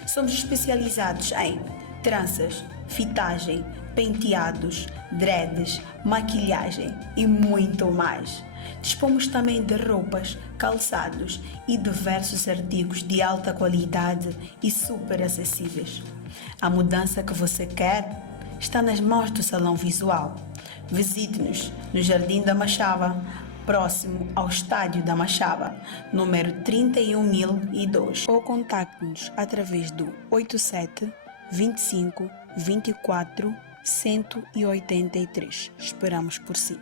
Somos especializados em tranças, fitagem, penteados, dreads, maquilhagem e muito mais. Dispomos também de roupas, calçados e diversos artigos de alta qualidade e super acessíveis. A mudança que você quer está nas mãos do Salão Visual. Visite-nos no Jardim da Machava, próximo ao Estádio da Machaba, número 31002, ou contacte-nos através do 87 25 24 183. Esperamos por si.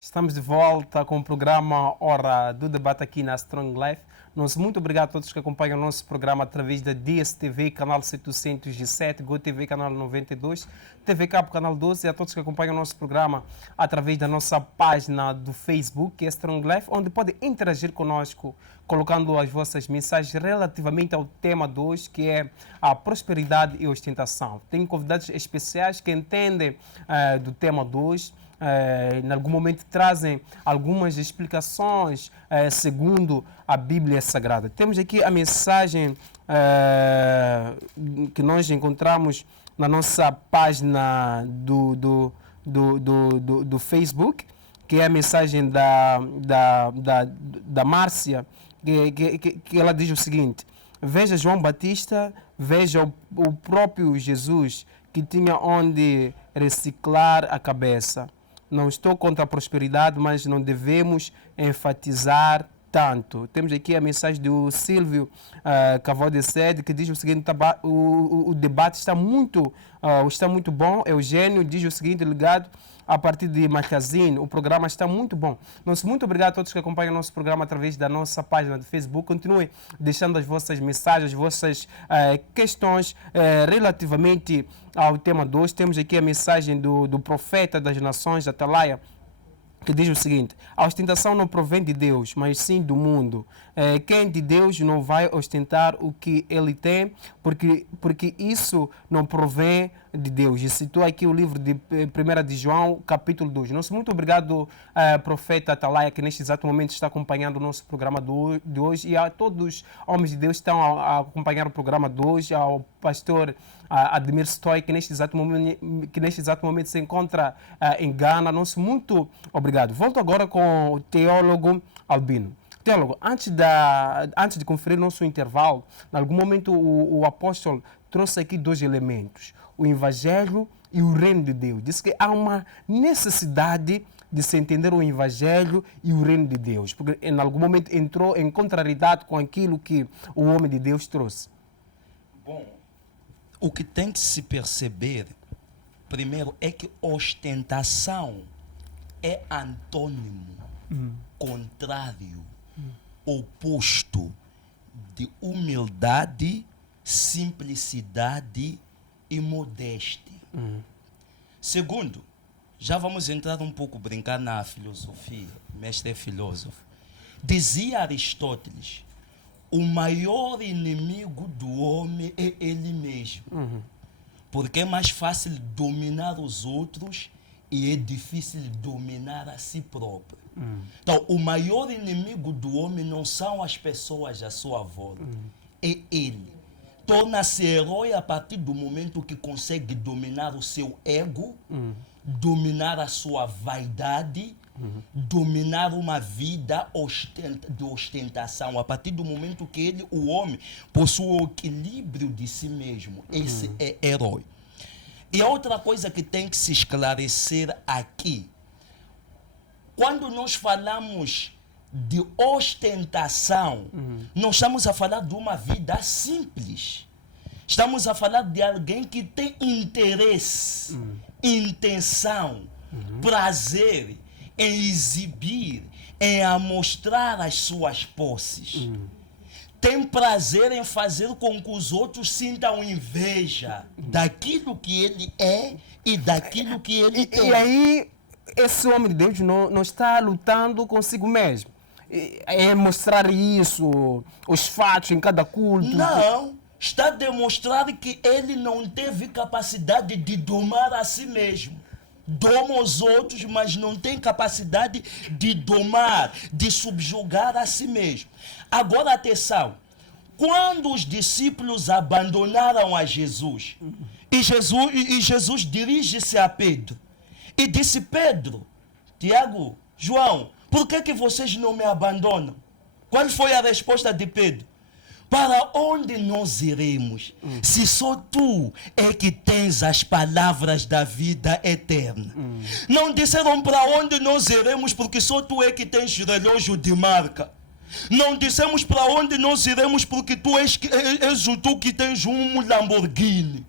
Estamos de volta com o programa Hora do Debate aqui na Strong Life. Muito obrigado a todos que acompanham o nosso programa através da DSTV, canal 707, GoTV, canal 92, TV Cabo, canal 12, e a todos que acompanham o nosso programa através da nossa página do Facebook, que é Strong Life, onde podem interagir conosco, colocando as vossas mensagens relativamente ao tema de hoje, que é a prosperidade e ostentação. Tenho convidados especiais que entendem do tema de hoje. Em algum momento trazem algumas explicações segundo a Bíblia Sagrada. Temos aqui a mensagem que nós encontramos na nossa página do Facebook, que é a mensagem da Márcia, que ela diz o seguinte: veja João Batista, veja o próprio Jesus, que tinha onde reciclar a cabeça. Não estou contra a prosperidade, mas não devemos enfatizar tanto. Temos aqui a mensagem do Silvio Cavó de Sede, que diz o seguinte: o debate está muito bom. Eugênio diz o seguinte, ligado a partir de Macazine, o programa está muito bom. Muito obrigado a todos que acompanham o nosso programa através da nossa página de Facebook. Continuem deixando as vossas mensagens, as vossas questões relativamente ao tema de hoje. Temos aqui a mensagem do profeta das nações, Atalaia, que diz o seguinte: a ostentação não provém de Deus, mas sim do mundo. Quem de Deus não vai ostentar o que ele tem, porque isso não provém de Deus. E citou aqui o livro de 1 de João, capítulo 2. Muito obrigado, profeta Atalaia, que neste exato momento está acompanhando o nosso programa de hoje, e a todos os homens de Deus que estão a acompanhar o programa de hoje, ao pastor Ademir Stoy, que neste exato momento se encontra em Gana. Muito obrigado. Volto agora com o teólogo Albino. Teólogo, antes de conferir nosso intervalo, em algum momento o apóstolo trouxe aqui dois elementos: o Evangelho e o Reino de Deus. Diz que há uma necessidade de se entender o Evangelho e o Reino de Deus, porque em algum momento entrou em contrariedade com aquilo que o homem de Deus trouxe. Bom, o que tem que se perceber, primeiro, é que ostentação é antônimo, contrário, oposto de humildade, simplicidade e modéstia. Segundo, já vamos entrar um pouco, brincar na filosofia, mestre é filósofo. Dizia Aristóteles: o maior inimigo do homem é ele mesmo. Porque é mais fácil dominar os outros e é difícil dominar a si próprio. Então, o maior inimigo do homem não são as pessoas à sua volta, é ele. Torna-se herói a partir do momento que consegue dominar o seu ego, dominar a sua vaidade, dominar uma vida de ostentação. A partir do momento que ele, o homem, possui o equilíbrio de si mesmo, esse é herói. E a outra coisa que tem que se esclarecer aqui: quando nós falamos de ostentação, não estamos a falar de uma vida simples. Estamos a falar de alguém que tem interesse, intenção, prazer em exibir, em amostrar as suas posses. Tem prazer em fazer com que os outros sintam inveja daquilo que ele é e daquilo que ele tem. E aí, esse homem de Deus não está lutando consigo mesmo. É mostrar isso, os fatos em cada culto. Não, está a demonstrar que ele não teve capacidade de domar a si mesmo. Doma os outros, mas não tem capacidade de domar, de subjugar a si mesmo. Agora, atenção, quando os discípulos abandonaram a Jesus, e Jesus dirige-se a Pedro e disse: Pedro, Tiago, João, por que vocês não me abandonam? Qual foi a resposta de Pedro? Para onde nós iremos, se só tu é que tens as palavras da vida eterna? Não disseram para onde nós iremos, porque só tu é que tens relógio de marca. Não dissemos para onde nós iremos, porque tu és tu que tens um Lamborghini.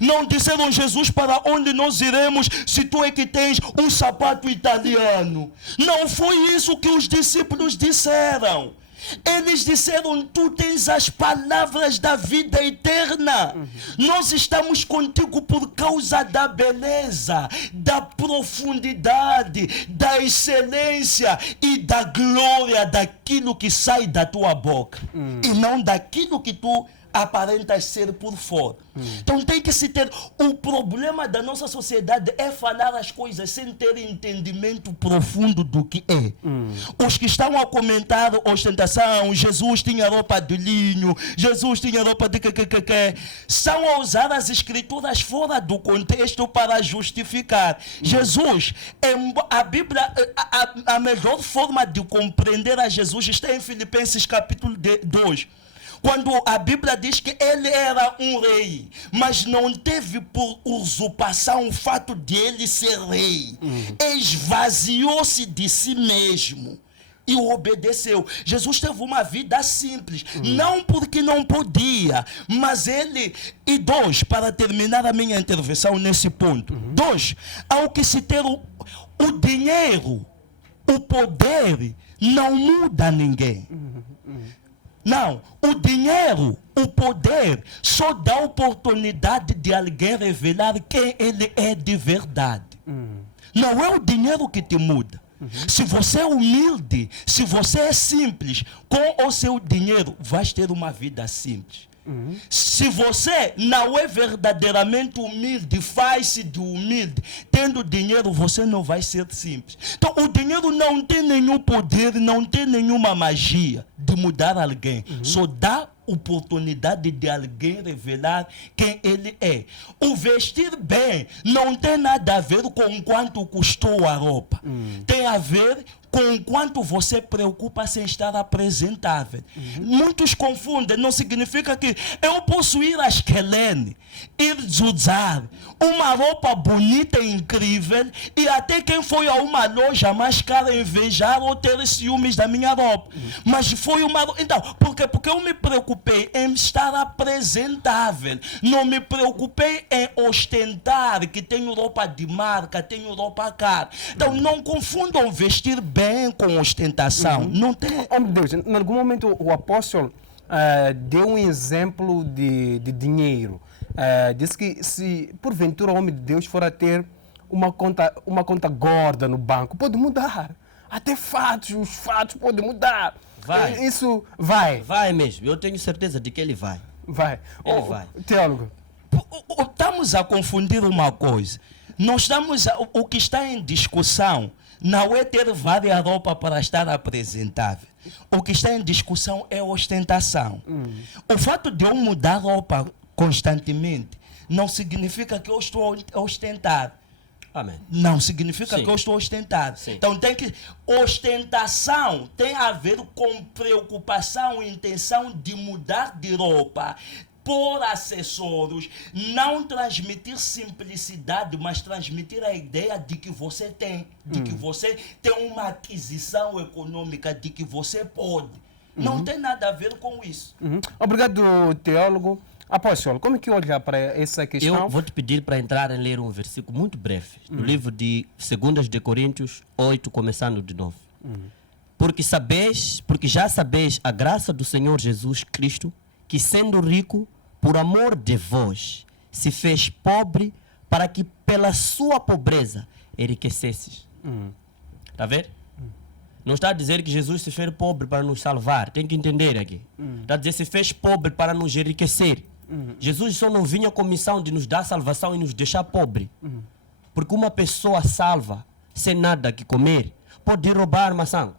Não disseram, Jesus, para onde nós iremos, se tu é que tens um sapato italiano. Não foi isso que os discípulos disseram. Eles disseram, tu tens as palavras da vida eterna. Nós estamos contigo por causa da beleza, da profundidade, da excelência e da glória daquilo que sai da tua boca. E não daquilo que tu aparentas ser por fora. Então tem que se ter... O problema da nossa sociedade é falar as coisas sem ter entendimento profundo do que é. Os que estão a comentar ostentação, Jesus tinha roupa de linho, Jesus tinha roupa de são a usar as escrituras fora do contexto para justificar. Jesus, a Bíblia, a melhor forma de compreender a Jesus está em Filipenses capítulo 2. Quando a Bíblia diz que ele era um rei, mas não teve por usurpação o fato de ele ser rei. Esvaziou-se de si mesmo e obedeceu. Jesus teve uma vida simples, não porque não podia, mas ele... E dois, para terminar a minha intervenção nesse ponto. Dois, ao que se ter o dinheiro, o poder, não muda ninguém. Não, o dinheiro, o poder, só dá oportunidade de alguém revelar quem ele é de verdade. Não é o dinheiro que te muda. Se você é humilde, se você é simples, com o seu dinheiro, vais ter uma vida simples. Se você não é verdadeiramente humilde, faz-se de humilde, tendo dinheiro, você não vai ser simples. Então, o dinheiro não tem nenhum poder, não tem nenhuma magia de mudar alguém. Só dá oportunidade de alguém revelar quem ele é. O vestir bem não tem nada a ver com quanto custou a roupa. Tem a ver com quanto você preocupa-se em estar apresentável. Muitos confundem, não significa que eu posso ir a Esquelene, ir usar uma roupa bonita e incrível, e até quem foi a uma loja mais cara invejar ou ter ciúmes da minha roupa. Mas foi uma... Então, por quê? Porque eu me preocupei em estar apresentável. Não me preocupei em ostentar que tenho roupa de marca, tenho roupa cara. Então, não confundam vestir bem com ostentação. Não tem... Oh, meu Deus, em algum momento o apóstolo deu um exemplo de dinheiro. Disse que se porventura o homem de Deus for a ter uma conta gorda no banco, pode mudar. Até fatos, os fatos podem mudar. Vai. Isso vai. Vai mesmo, eu tenho certeza de que ele vai. Vai. Ele vai. Teólogo. Estamos a confundir uma coisa. Nós estamos o que está em discussão não é ter várias roupas para estar apresentável. O que está em discussão é ostentação. O fato de eu mudar roupa constantemente não significa que eu estou a ostentar. Amém. Não significa Sim. que eu estou a ostentar. Sim. Então tem que... Ostentação tem a ver com preocupação e intenção de mudar de roupa, por acessórios, não transmitir simplicidade, mas transmitir a ideia de que você tem, de que você tem uma aquisição econômica, de que você pode. Não tem nada a ver com isso. Obrigado, teólogo. Apóstolo, como é que olha para essa questão? Eu vou te pedir para entrar em ler um versículo muito breve, do livro de 2 de Coríntios 8, começando de novo. Porque já sabeis a graça do Senhor Jesus Cristo, que sendo rico, por amor de vós, se fez pobre, para que pela sua pobreza enriquecesses. Está a ver? Não está a dizer que Jesus se fez pobre para nos salvar. Tem que entender aqui. Está a dizer que se fez pobre para nos enriquecer. Jesus só não vinha com a missão de nos dar salvação e nos deixar pobre. Porque uma pessoa salva, sem nada que comer, pode roubar maçã.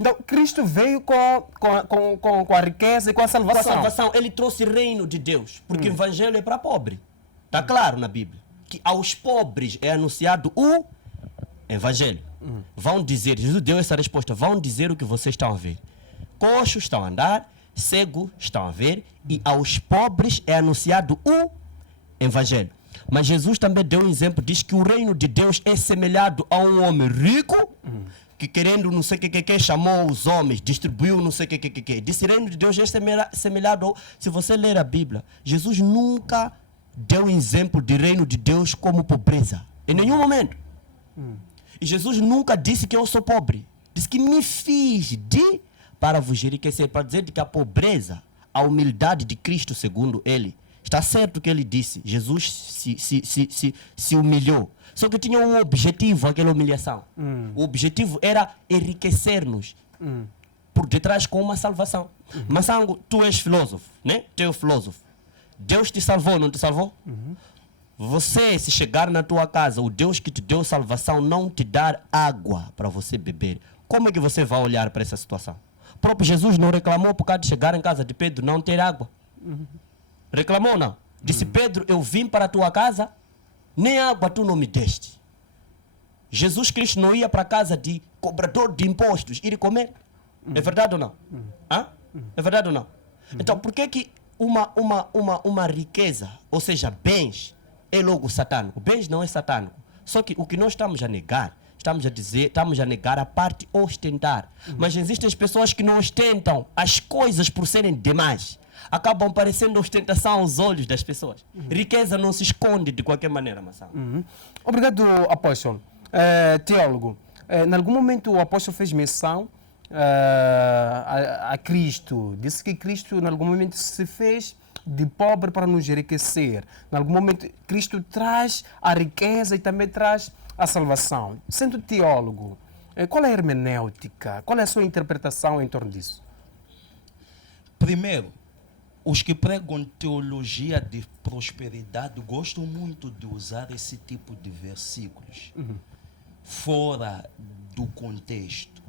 Então, Cristo veio com a riqueza e com a salvação. Com a salvação, ele trouxe reino de Deus. Porque o evangelho é para pobre. Está claro na Bíblia. Que aos pobres é anunciado o evangelho. Vão dizer, Jesus deu essa resposta, vão dizer o que vocês estão a ver. Coxos estão a andar, cegos estão a ver, e aos pobres é anunciado o evangelho. Mas Jesus também deu um exemplo, diz que o reino de Deus é semelhado a um homem rico, que querendo não sei o que, chamou os homens, distribuiu não sei o que. Disse, o reino de Deus é semelhado ao... Se você ler a Bíblia, Jesus nunca deu exemplo de reino de Deus como pobreza, em nenhum momento. E Jesus nunca disse que eu sou pobre. Disse que me fiz para vos enriquecer, para dizer que a pobreza, a humildade de Cristo, segundo ele, está certo que ele disse, Jesus se humilhou. Só que tinha um objetivo, aquela humilhação. O objetivo era enriquecer-nos por detrás com uma salvação. Massango, tu és filósofo, né? Tu és filósofo. Deus te salvou, não te salvou? Você, se chegar na tua casa, o Deus que te deu salvação não te dar água para você beber, como é que você vai olhar para essa situação? O próprio Jesus não reclamou por causa de chegar em casa de Pedro não ter água. Reclamou ou não? Disse, Pedro, eu vim para a tua casa, nem água tu não me deste. Jesus Cristo não ia para a casa de cobrador de impostos ir comer. É verdade ou não? É verdade ou não? Então, por que uma riqueza, ou seja, bens, é logo satânico? Bens não é satânico. Só que o que nós estamos a negar, estamos a negar a parte ostentar. Mas existem pessoas que não ostentam as coisas por serem demais. Acabam parecendo ostentação aos olhos das pessoas. Riqueza não se esconde de qualquer maneira, Massão. Obrigado, apóstolo. Teólogo, em algum momento o apóstolo fez menção a Cristo. Disse que Cristo, em algum momento, se fez de pobre para nos enriquecer. Em algum momento, Cristo traz a riqueza e também traz a salvação. Sendo teólogo, qual é a hermenêutica? Qual é a sua interpretação em torno disso? Primeiro, os que pregam teologia de prosperidade gostam muito de usar esse tipo de versículos fora do contexto.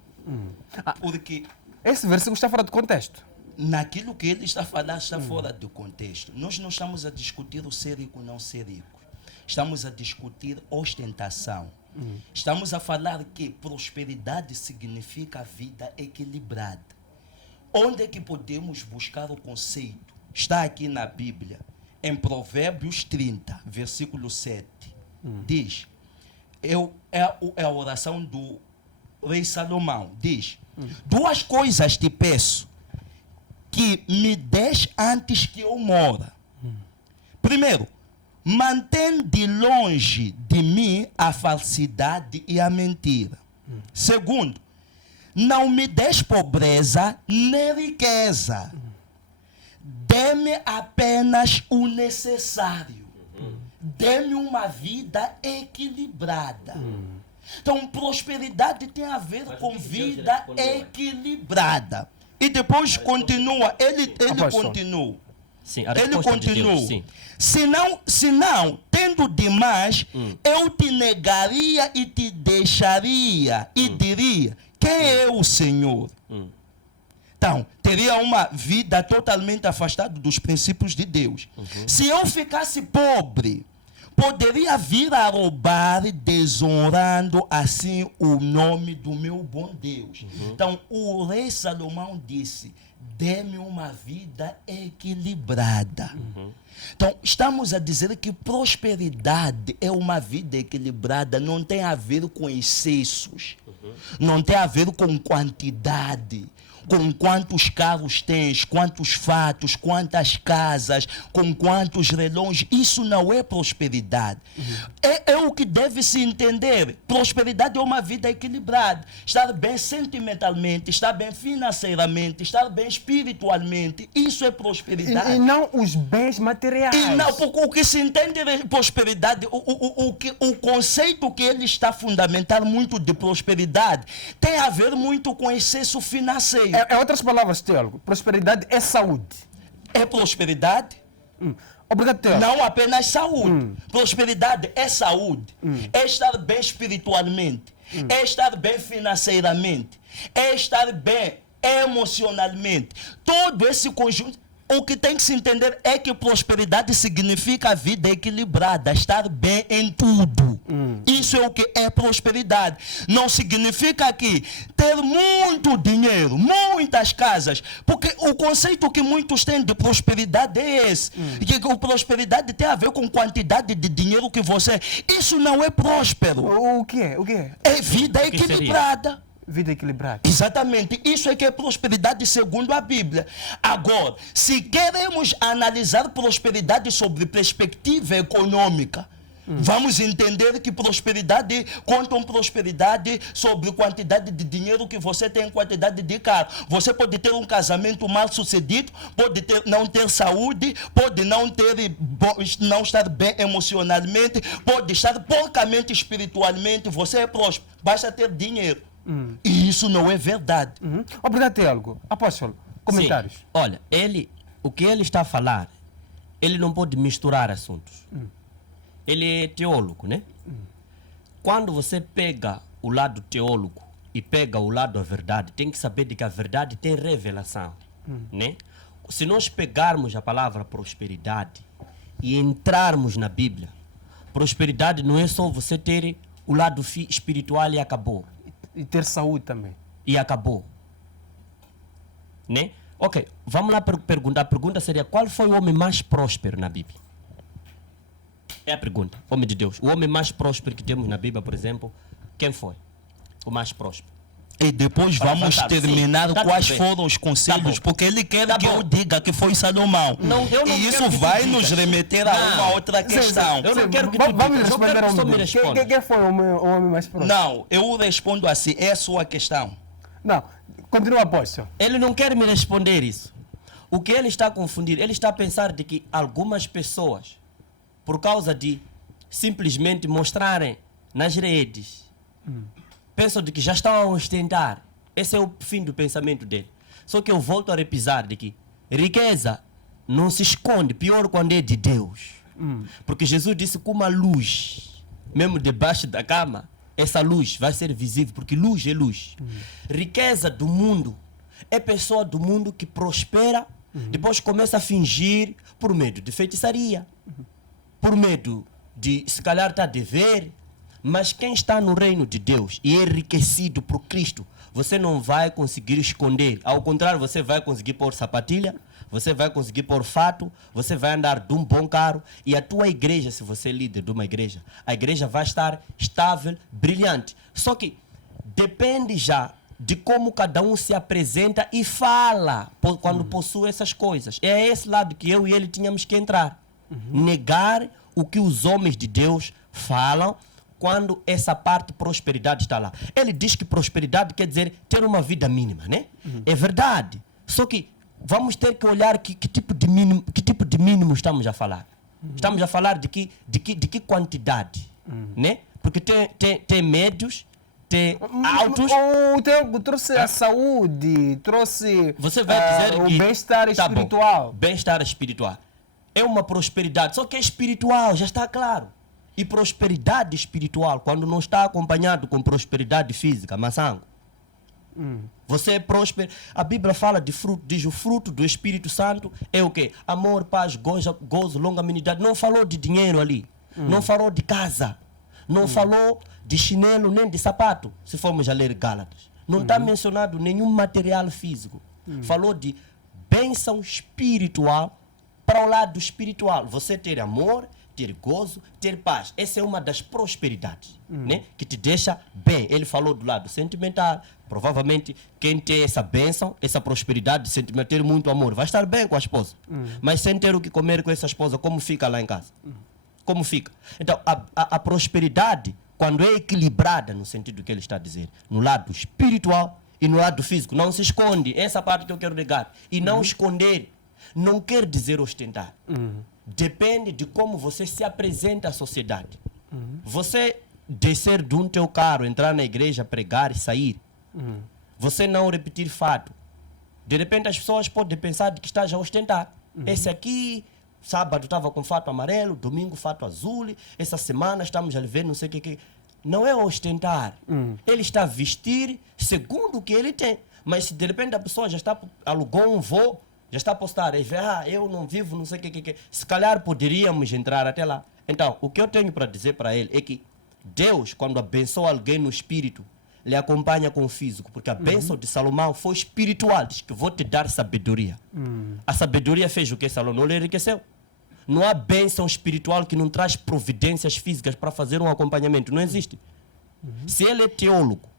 Porque esse versículo está fora do contexto. Naquilo que ele está a falar está fora do contexto. Nós não estamos a discutir o ser rico ou não ser rico. Estamos a discutir ostentação. Estamos a falar que prosperidade significa vida equilibrada. Onde é que podemos buscar o conceito? Está aqui na Bíblia, em Provérbios 30, versículo 7. Diz, é a oração do rei Salomão. Diz, duas coisas te peço, que me des antes que eu mora. Primeiro, mantém de longe de mim a falsidade e a mentira. Segundo, não me des pobreza nem riqueza. Dê-me apenas o necessário. Dê-me uma vida equilibrada. Então, prosperidade tem a ver com vida equilibrada. E depois continua, ele continua. Sim, a Ele resposta continua. de Deus, sim. Se não, tendo demais, eu te negaria e te deixaria e diria, quem é o Senhor? Então, teria uma vida totalmente afastada dos princípios de Deus. Se eu ficasse pobre, poderia vir a roubar, desonrando assim o nome do meu bom Deus. Então, o rei Salomão disse, dê-me uma vida equilibrada. Então, estamos a dizer que prosperidade é uma vida equilibrada, não tem a ver com excessos, não tem a ver com quantidade, com quantos carros tens, quantos fatos, quantas casas, com quantos relógios. Isso não é prosperidade. É o que deve se entender. Prosperidade é uma vida equilibrada. Estar bem sentimentalmente, estar bem financeiramente, estar bem espiritualmente. Isso é prosperidade. E não os bens materiais. E não, porque o que se entende de prosperidade, o conceito que ele está fundamental muito de prosperidade, tem a ver muito com excesso financeiro. Em outras palavras, teólogo, prosperidade é saúde. É prosperidade? Obrigado, teólogo. Não apenas saúde. Prosperidade é saúde. É estar bem espiritualmente. É estar bem financeiramente. É estar bem emocionalmente. Todo esse conjunto. O que tem que se entender é que prosperidade significa a vida equilibrada, estar bem em tudo. Isso é o que é prosperidade. Não significa que ter muito dinheiro, muitas casas, porque o conceito que muitos têm de prosperidade é esse. Que a prosperidade tem a ver com quantidade de dinheiro que você... Isso não é próspero. O que é? É vida que seria? equilibrada. Vida equilibrada. Exatamente, isso é que é prosperidade segundo a Bíblia. Agora, se queremos analisar prosperidade sobre perspectiva econômica, vamos entender que prosperidade, contam prosperidade sobre quantidade de dinheiro que você tem, quantidade de carro. Você pode ter um casamento mal sucedido, pode não ter saúde, pode não estar bem emocionalmente, pode estar porcamente espiritualmente, você é próspero, basta ter dinheiro. E isso não é verdade. Obrigado, Teólogo. Apóstolo, comentários. Sim. Olha, o que ele está a falar, ele não pode misturar assuntos. Ele é teólogo, né? Quando você pega o lado teólogo e pega o lado da verdade, tem que saber de que a verdade tem revelação, né? Se nós pegarmos a palavra prosperidade e entrarmos na Bíblia, prosperidade não é só você ter o lado espiritual e acabou. E ter saúde também. E acabou. Né? Ok, vamos lá perguntar. A pergunta seria: qual foi o homem mais próspero na Bíblia? É a pergunta. Homem de Deus. O homem mais próspero que temos na Bíblia, por exemplo, quem foi o mais próspero? E depois Para vamos avançar, terminar sim. Tá quais tudo bem. foram os conselhos, Tá bom. porque ele quer Tá que bom. eu diga que foi Salomão. Não, eu não e quero isso que vai tu nos digas. remeter a uma outra questão. Eu não quero que Vamos tu digas, eu responder quero ao que só me homem. responda. Quem foi o homem mais próximo? Não, eu respondo assim, é a sua questão. Não. Continua, apóstolo. Ele não quer me responder isso. O que ele está a confundir, ele está a pensar de que algumas pessoas, por causa de simplesmente mostrarem nas redes, pensam de que já estão a ostentar. Esse é o fim do pensamento dele. Só que eu volto a repisar de que riqueza não se esconde, pior quando é de Deus. Porque Jesus disse que uma luz, mesmo debaixo da cama, essa luz vai ser visível, porque luz é luz. Riqueza do mundo é pessoa do mundo que prospera, depois começa a fingir por medo de feitiçaria, por medo de se calhar estar a dever. Mas quem está no reino de Deus e é enriquecido por Cristo, você não vai conseguir esconder. Ao contrário, você vai conseguir pôr sapatilha, você vai conseguir pôr fato, você vai andar de um bom carro, e a tua igreja, se você é líder de uma igreja, a igreja vai estar estável, brilhante. Só que depende já de como cada um se apresenta e fala quando possui essas coisas. É esse lado que eu e ele tínhamos que entrar. Negar o que os homens de Deus falam quando essa parte de prosperidade está lá. Ele diz que prosperidade quer dizer ter uma vida mínima, né? É verdade. Só que vamos ter que olhar que tipo de mínimo estamos a falar. Estamos a falar de que quantidade, né? Porque tem médios, tem altos. O Teólogo trouxe a saúde, trouxe Você vai dizer o que bem-estar tá bom, espiritual. Bem-estar espiritual. É uma prosperidade, só que é espiritual, já está claro. E prosperidade espiritual, quando não está acompanhado com prosperidade física, maçango. Você é próspero. A Bíblia fala de fruto, diz o fruto do Espírito Santo é o quê? Amor, paz, gozo, longanimidade. Não falou de dinheiro ali. Não falou de casa. Não falou de chinelo nem de sapato, se formos a ler Gálatas. Não está mencionado nenhum material físico. Falou de bênção espiritual para o lado espiritual. Você ter amor, ter gozo, ter paz. Essa é uma das prosperidades, né? Que te deixa bem. Ele falou do lado sentimental. Provavelmente quem tem essa bênção, essa prosperidade sentimental, ter muito amor, vai estar bem com a esposa. Mas sem ter o que comer com essa esposa, como fica lá em casa? Como fica? Então, a prosperidade, quando é equilibrada, no sentido que ele está a dizer, no lado espiritual e no lado físico, não se esconde. Essa parte que eu quero negar. E não esconder não quer dizer ostentar. Depende de como você se apresenta à sociedade. Você descer de um teu carro, entrar na igreja, pregar e sair. Você não repetir fato. De repente as pessoas podem pensar de que estás a ostentar. Esse aqui, sábado estava com fato amarelo, domingo fato azul, essa semana estamos a ver não sei o que. Não é ostentar. Ele está a vestir segundo o que ele tem. Mas se de repente a pessoa já está, alugou um voo, já está a postar, aí vê, eu não vivo, não sei o que. Se calhar poderíamos entrar até lá. Então, o que eu tenho para dizer para ele é que Deus, quando abençoa alguém no espírito, lhe acompanha com o físico, porque a bênção de Salomão foi espiritual, diz que vou te dar sabedoria. A sabedoria fez o que Salomão lhe enriqueceu. Não há bênção espiritual que não traz providências físicas para fazer um acompanhamento, não existe. Se ele é teólogo,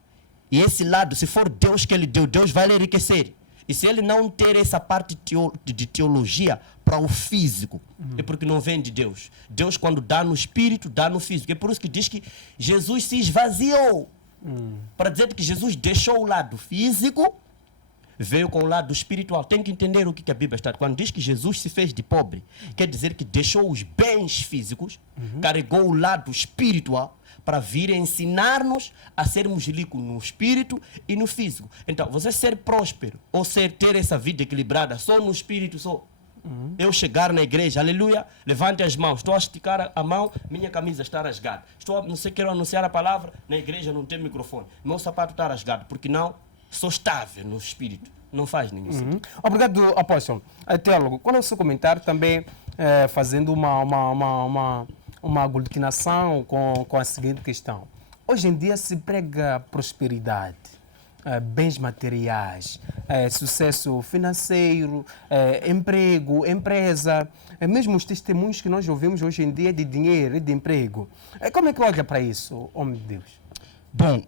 e esse lado, se for Deus que ele deu, Deus vai lhe enriquecer. E se ele não ter essa parte de teologia para o físico, é porque não vem de Deus. Deus, quando dá no espírito, dá no físico. É por isso que diz que Jesus se esvaziou. Para dizer que Jesus deixou o lado físico, veio com o lado espiritual. Tem que entender o que a Bíblia está. Quando diz que Jesus se fez de pobre, quer dizer que deixou os bens físicos, carregou o lado espiritual, para vir ensinar-nos a sermos ricos no espírito e no físico. Então, você ser próspero ou ter essa vida equilibrada só no espírito, só. Eu chegar na igreja, aleluia, levante as mãos, estou a esticar a mão, minha camisa está rasgada. Quero anunciar a palavra, na igreja não tem microfone. Meu sapato está rasgado, porque não sou estável no espírito. Não faz nenhum sentido. Obrigado, apóstolo. Teólogo, qual é o seu comentário também, fazendo uma aglutinação com a seguinte questão. Hoje em dia se prega prosperidade, bens materiais, sucesso financeiro, emprego, empresa, mesmo os testemunhos que nós ouvimos hoje em dia de dinheiro e de emprego. Como é que olha para isso, homem de Deus? Bom,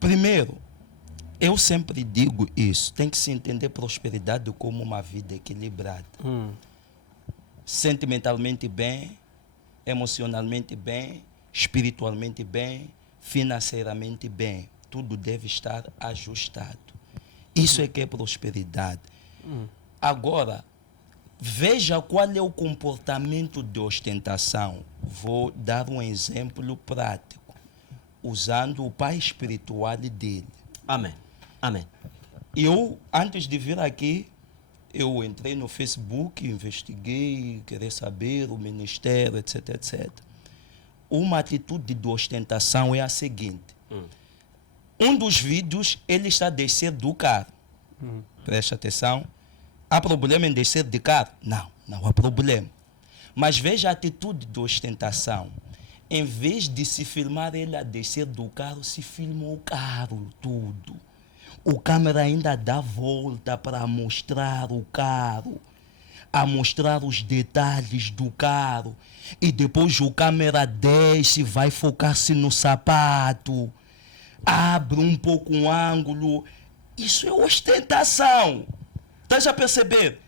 primeiro, eu sempre digo isso, tem que se entender prosperidade como uma vida equilibrada. Sentimentalmente bem, emocionalmente bem, espiritualmente bem, financeiramente bem. Tudo deve estar ajustado. Isso é que é prosperidade. Agora, veja qual é o comportamento de ostentação. Vou dar um exemplo prático, usando o pai espiritual dele. Amém. Amém. Eu, antes de vir aqui, eu entrei no Facebook, investiguei, queria saber o ministério, etc, etc. Uma atitude de ostentação é a seguinte. Um dos vídeos, ele está a descer do carro. Presta atenção. Há problema em descer de carro? Não, não há problema. Mas veja a atitude de ostentação. Em vez de se filmar ele a descer do carro, se filma o carro, tudo. O câmera ainda dá volta para mostrar o carro, a mostrar os detalhes do carro. E depois o câmera desce e vai focar-se no sapato. Abre um pouco um ângulo. Isso é ostentação. Estás a perceber?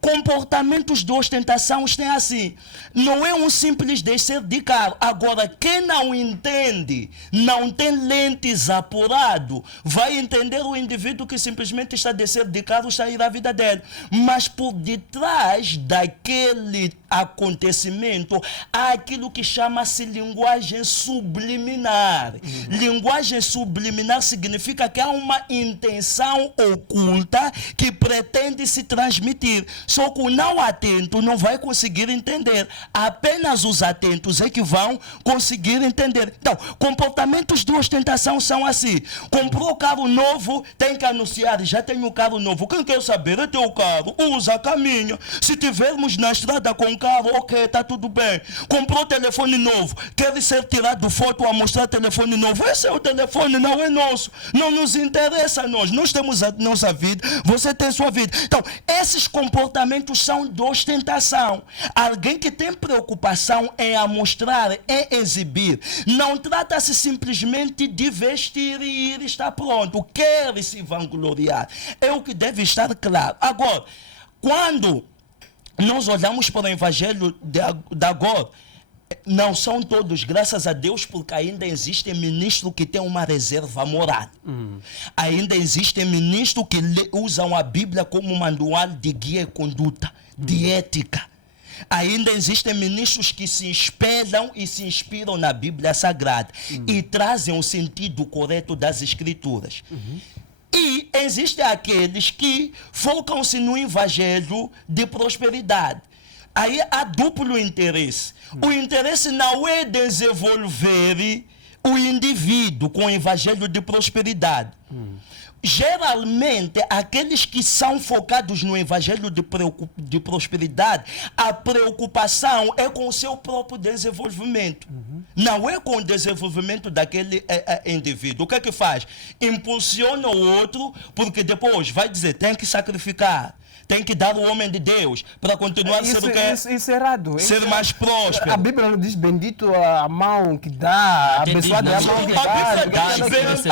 Comportamentos de ostentação têm assim. Não é um simples descer de carro. Agora, quem não entende, não tem lentes apurado, vai entender o indivíduo que simplesmente está a descer de carro e sair da vida dele. Mas por detrás daquele acontecimento, há aquilo que chama-se linguagem subliminar. Linguagem subliminar significa que há uma intenção oculta que pretende se transmitir. Só que o não atento não vai conseguir entender. Apenas os atentos é que vão conseguir entender. Então, comportamentos de ostentação são assim. Comprou carro novo, tem que anunciar, já tenho carro novo. Quem quer saber é teu carro, usa, caminha. Se tivermos na estrada com carro, ok, está tudo bem. Comprou telefone novo, quer ser tirado foto a mostrar telefone novo. Esse é o telefone, não é nosso. Não nos interessa a nós temos a nossa vida, você tem sua vida. Então, esses comportamentos são de ostentação. Alguém que tem preocupação em mostrar, em exibir. Não trata-se simplesmente de vestir e ir estar pronto. Quer se vangloriar. É o que deve estar claro. Agora, quando nós olhamos para o evangelho de agora, não são todos, graças a Deus, porque ainda existem ministros que têm uma reserva moral. Ainda existem ministros que usam a Bíblia como manual de guia e conduta, de ética. Ainda existem ministros que se espelham e se inspiram na Bíblia Sagrada e trazem o sentido correto das Escrituras. E existem aqueles que focam-se no evangelho de prosperidade. Aí há duplo interesse. O interesse não é desenvolver o indivíduo com o evangelho de prosperidade. geralmente, aqueles que são focados no evangelho de prosperidade, a preocupação é com o seu próprio desenvolvimento. Não é com o desenvolvimento daquele indivíduo. O que é que faz? Impulsiona o outro, porque depois vai dizer, tem que sacrificar. Tem que dar o homem de Deus para continuar a ser o que Isso é errado. ser mais próspero. A Bíblia não diz bendito a mão que dá, abençoado é a mão que dá.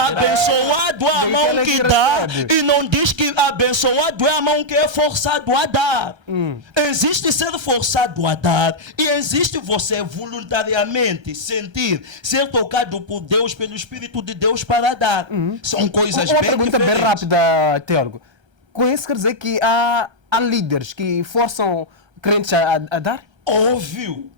Abençoado é a mão que dá e não diz que abençoado é a mão que é forçado a dar. Existe ser forçado a dar e existe você voluntariamente sentir, ser tocado por Deus, pelo Espírito de Deus para dar. São coisas Uma bem pergunta diferentes. bem rápida, teólogo. Com isso quer dizer que há líderes que forçam crentes a dar? Óbvio.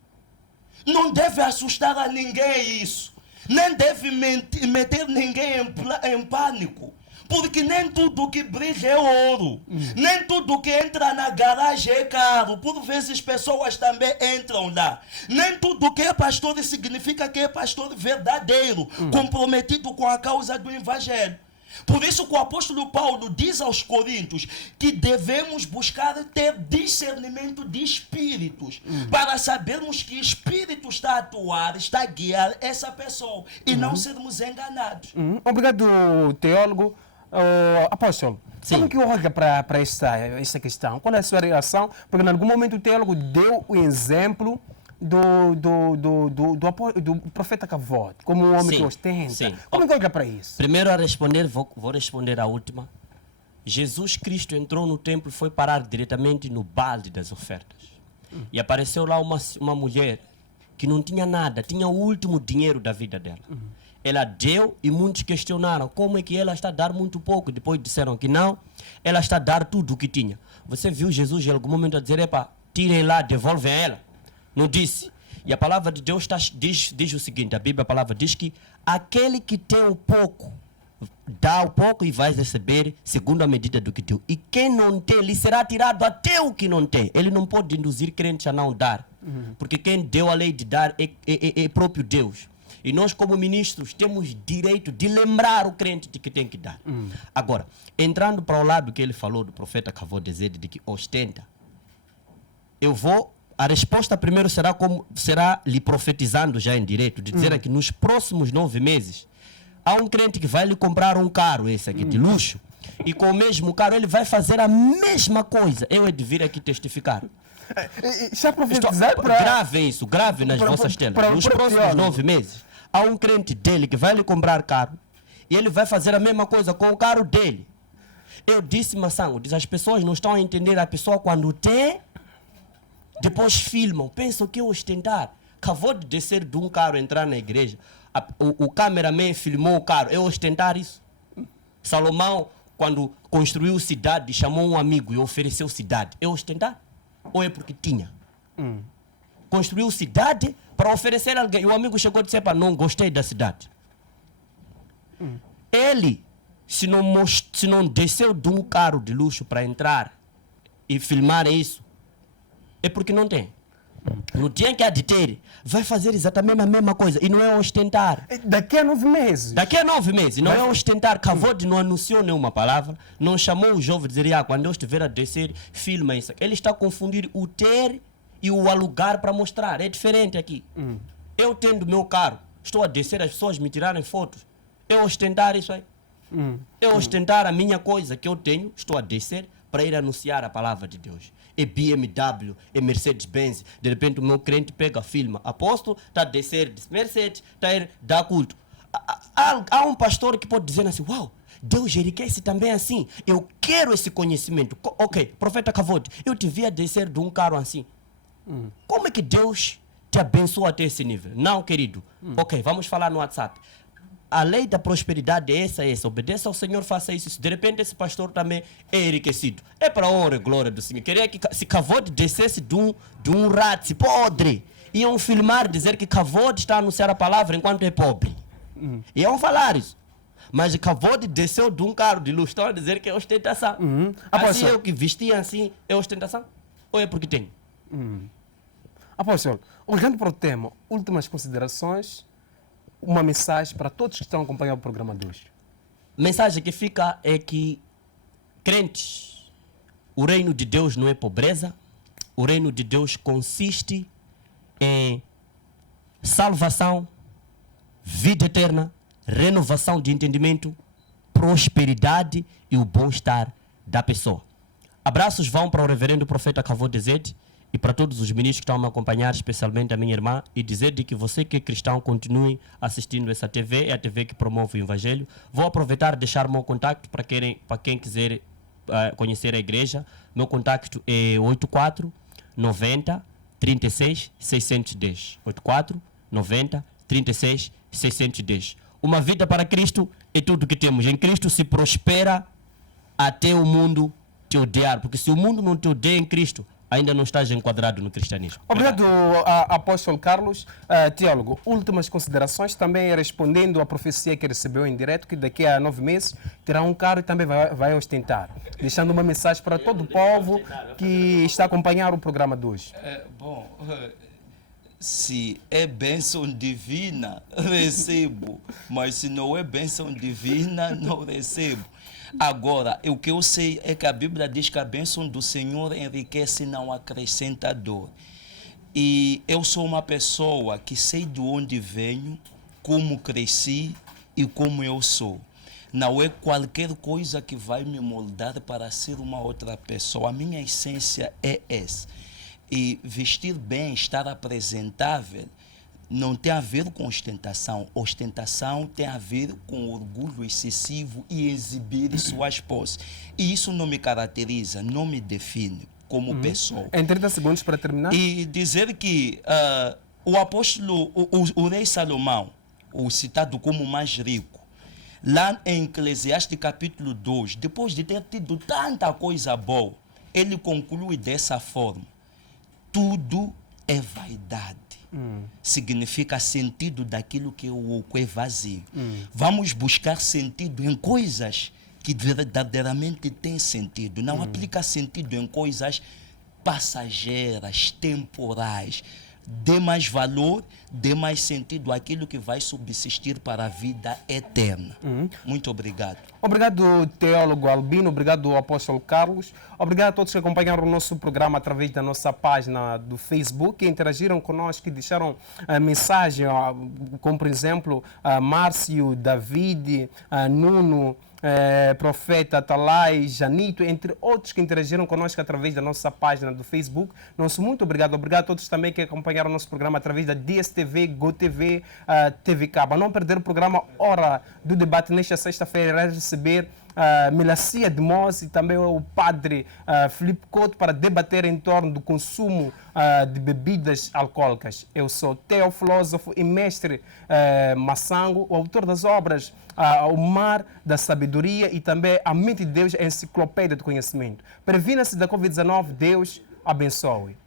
Não deve assustar a ninguém isso. Nem deve meter ninguém em pânico. Porque nem tudo que brilha é ouro. Nem tudo que entra na garagem é caro. Por vezes pessoas também entram lá. Nem tudo que é pastor significa que é pastor verdadeiro, comprometido com a causa do evangelho. Por isso que o apóstolo Paulo diz aos Coríntios que devemos buscar ter discernimento de espíritos, para sabermos que espírito está a atuar, está a guiar essa pessoa e não sermos enganados. Obrigado, teólogo. Apóstolo, como que olha para esta questão? Qual é a sua reação? Porque em algum momento o teólogo deu o exemplo do profeta Kavod, como um homem que ostenta. Sim. Como que olha para isso? Primeiro a responder, vou responder a última. Jesus Cristo entrou no templo e foi parar diretamente no balde das ofertas. E apareceu lá uma mulher que não tinha nada, tinha o último dinheiro da vida dela. Ela deu e muitos questionaram como é que ela está a dar muito pouco. Depois disseram que não, ela está a dar tudo o que tinha. Você viu Jesus em algum momento a dizer, epa, tirem lá, devolvem a ela? Não disse. E a palavra de Deus diz o seguinte, a Bíblia, a palavra diz que aquele que tem o pouco, dá o pouco e vai receber segundo a medida do que deu. E quem não tem, lhe será tirado até o que não tem. Ele não pode induzir crentes a não dar. Porque quem deu a lei de dar é próprio Deus. E nós, como ministros, temos direito de lembrar o crente de que tem que dar. Agora, entrando para o lado que ele falou do profeta Kavod Zed, de que ostenta, a resposta primeiro será lhe profetizando já em direito, de dizer que nos próximos 9 meses, há um crente que vai lhe comprar um carro, esse aqui, de luxo, e com o mesmo carro ele vai fazer a mesma coisa. Eu he de vir aqui testificar. Já profetizar para... Gravem isso, gravem nas vossas telas. Nos próximos 9 meses, há um crente dele que vai lhe comprar carro e ele vai fazer a mesma coisa com o carro dele. Eu disse, Massango, as pessoas não estão a entender a pessoa quando tem, depois filmam, pensam que é ostentar. Acabou de descer de um carro, entrar na igreja, o cameraman filmou o carro, é ostentar isso? Salomão, quando construiu cidade, chamou um amigo e ofereceu cidade, é ostentar? Ou é porque tinha? Construiu cidade para oferecer a alguém. E o amigo chegou e disse, não gostei da cidade. Ele, se não desceu de um carro de luxo para entrar e filmar isso, é porque não tem. No dia que há de ter, vai fazer exatamente a mesma coisa. E não é ostentar. Daqui a 9 meses. Daqui a 9 meses. Não é ostentar. Kavod não anunciou nenhuma palavra. Não chamou o jovem a dizer, quando eu estiver a descer, filma isso. Ele está a confundir o ter e o alugar para mostrar. É diferente aqui. Eu tendo meu carro, estou a descer, as pessoas me tirarem fotos. É ostentar isso aí. É ostentar a minha coisa que eu tenho, estou a descer para ir anunciar a palavra de Deus. É BMW, é Mercedes-Benz. De repente o meu crente pega, filma. Apóstolo, está a descer de Mercedes, está a ir dar culto. Há um pastor que pode dizer assim, uau, Deus enriquece também assim. Eu quero esse conhecimento. Ok, profeta Kavod, eu te vi a descer de um carro assim. Como é que Deus te abençoa até esse nível? Não, querido. Ok, vamos falar no WhatsApp. A lei da prosperidade é essa. Obedeça ao Senhor, faça isso. De repente esse pastor também é enriquecido. É para a honra e glória do Senhor. Queria que se Kavod descesse de um rato podre, iam filmar, dizer que Kavod está a anunciar a palavra enquanto é pobre. Iam falar isso. Mas Kavod desceu de um carro de luxo, estão a dizer que é ostentação. Assim eu que vestia assim, é ostentação? Ou é porque tem? Apóstolo, olhando para o tema, últimas considerações, uma mensagem para todos que estão acompanhando o programa de hoje. mensagem que fica é que, crentes, o reino de Deus não é pobreza, o reino de Deus consiste em salvação, vida eterna, renovação de entendimento, prosperidade e o bom-estar da pessoa. Abraços vão para o reverendo profeta Cavo Dezete e para todos os ministros que estão a me acompanhar, especialmente a minha irmã, e dizer de que você que é cristão continue assistindo essa TV, é a TV que promove o Evangelho. Vou aproveitar e deixar o meu contacto para quem quiser conhecer a igreja. Meu contacto é 84 90 36 610. 84 90 36 610. Uma vida para Cristo é tudo que temos. Em Cristo se prospera até o mundo te odiar, porque se o mundo não te odeia em Cristo, ainda não estás enquadrado no cristianismo. Obrigado, apóstolo Carlos. Teólogo, últimas considerações, também respondendo à profecia que recebeu em direto, que daqui a 9 meses terá um carro e também vai ostentar. Deixando uma mensagem para todo o povo que está a acompanhar o programa de hoje. Se é bênção divina, recebo. Mas se não é bênção divina, não recebo. Agora, o que eu sei é que a Bíblia diz que a bênção do Senhor enriquece e não acrescenta dor. E eu sou uma pessoa que sei de onde venho, como cresci e como eu sou. Não é qualquer coisa que vai me moldar para ser uma outra pessoa. A minha essência é essa. E vestir bem, estar apresentável, não tem a ver com ostentação. Ostentação tem a ver com orgulho excessivo e exibir suas posses. E isso não me caracteriza, não me define como pessoa. Em 30 segundos para terminar. E dizer que o apóstolo, o rei Salomão, o citado como mais rico, lá em Eclesiastes capítulo 2, depois de ter tido tanta coisa boa, ele conclui dessa forma: tudo é vaidade. Significa sentido daquilo que o oco é vazio. Vamos buscar sentido em coisas que verdadeiramente têm sentido. Não aplica sentido em coisas passageiras, temporais. Dê mais valor, dê mais sentido àquilo que vai subsistir para a vida eterna. Muito obrigado. Obrigado, teólogo Albino. Obrigado, apóstolo Carlos. Obrigado a todos que acompanharam o nosso programa através da nossa página do Facebook, que interagiram conosco e deixaram mensagem, como por exemplo, Márcio, David, Nuno, Profeta Atalai, Janito, entre outros que interagiram conosco através da nossa página do Facebook. Nosso muito obrigado. Obrigado a todos também que acompanharam o nosso programa através da DSTV, GoTV, TV Cabo. A não perder o programa Hora do Debate nesta sexta-feira. Irá receber Melancia de Mose e também o padre Filipe Couto para debater em torno do consumo de bebidas alcoólicas. Eu sou teofilósofo e mestre Massango, o autor das obras O Mar da Sabedoria e também A Mente de Deus, a enciclopédia do conhecimento. Previna-se da Covid-19, Deus abençoe.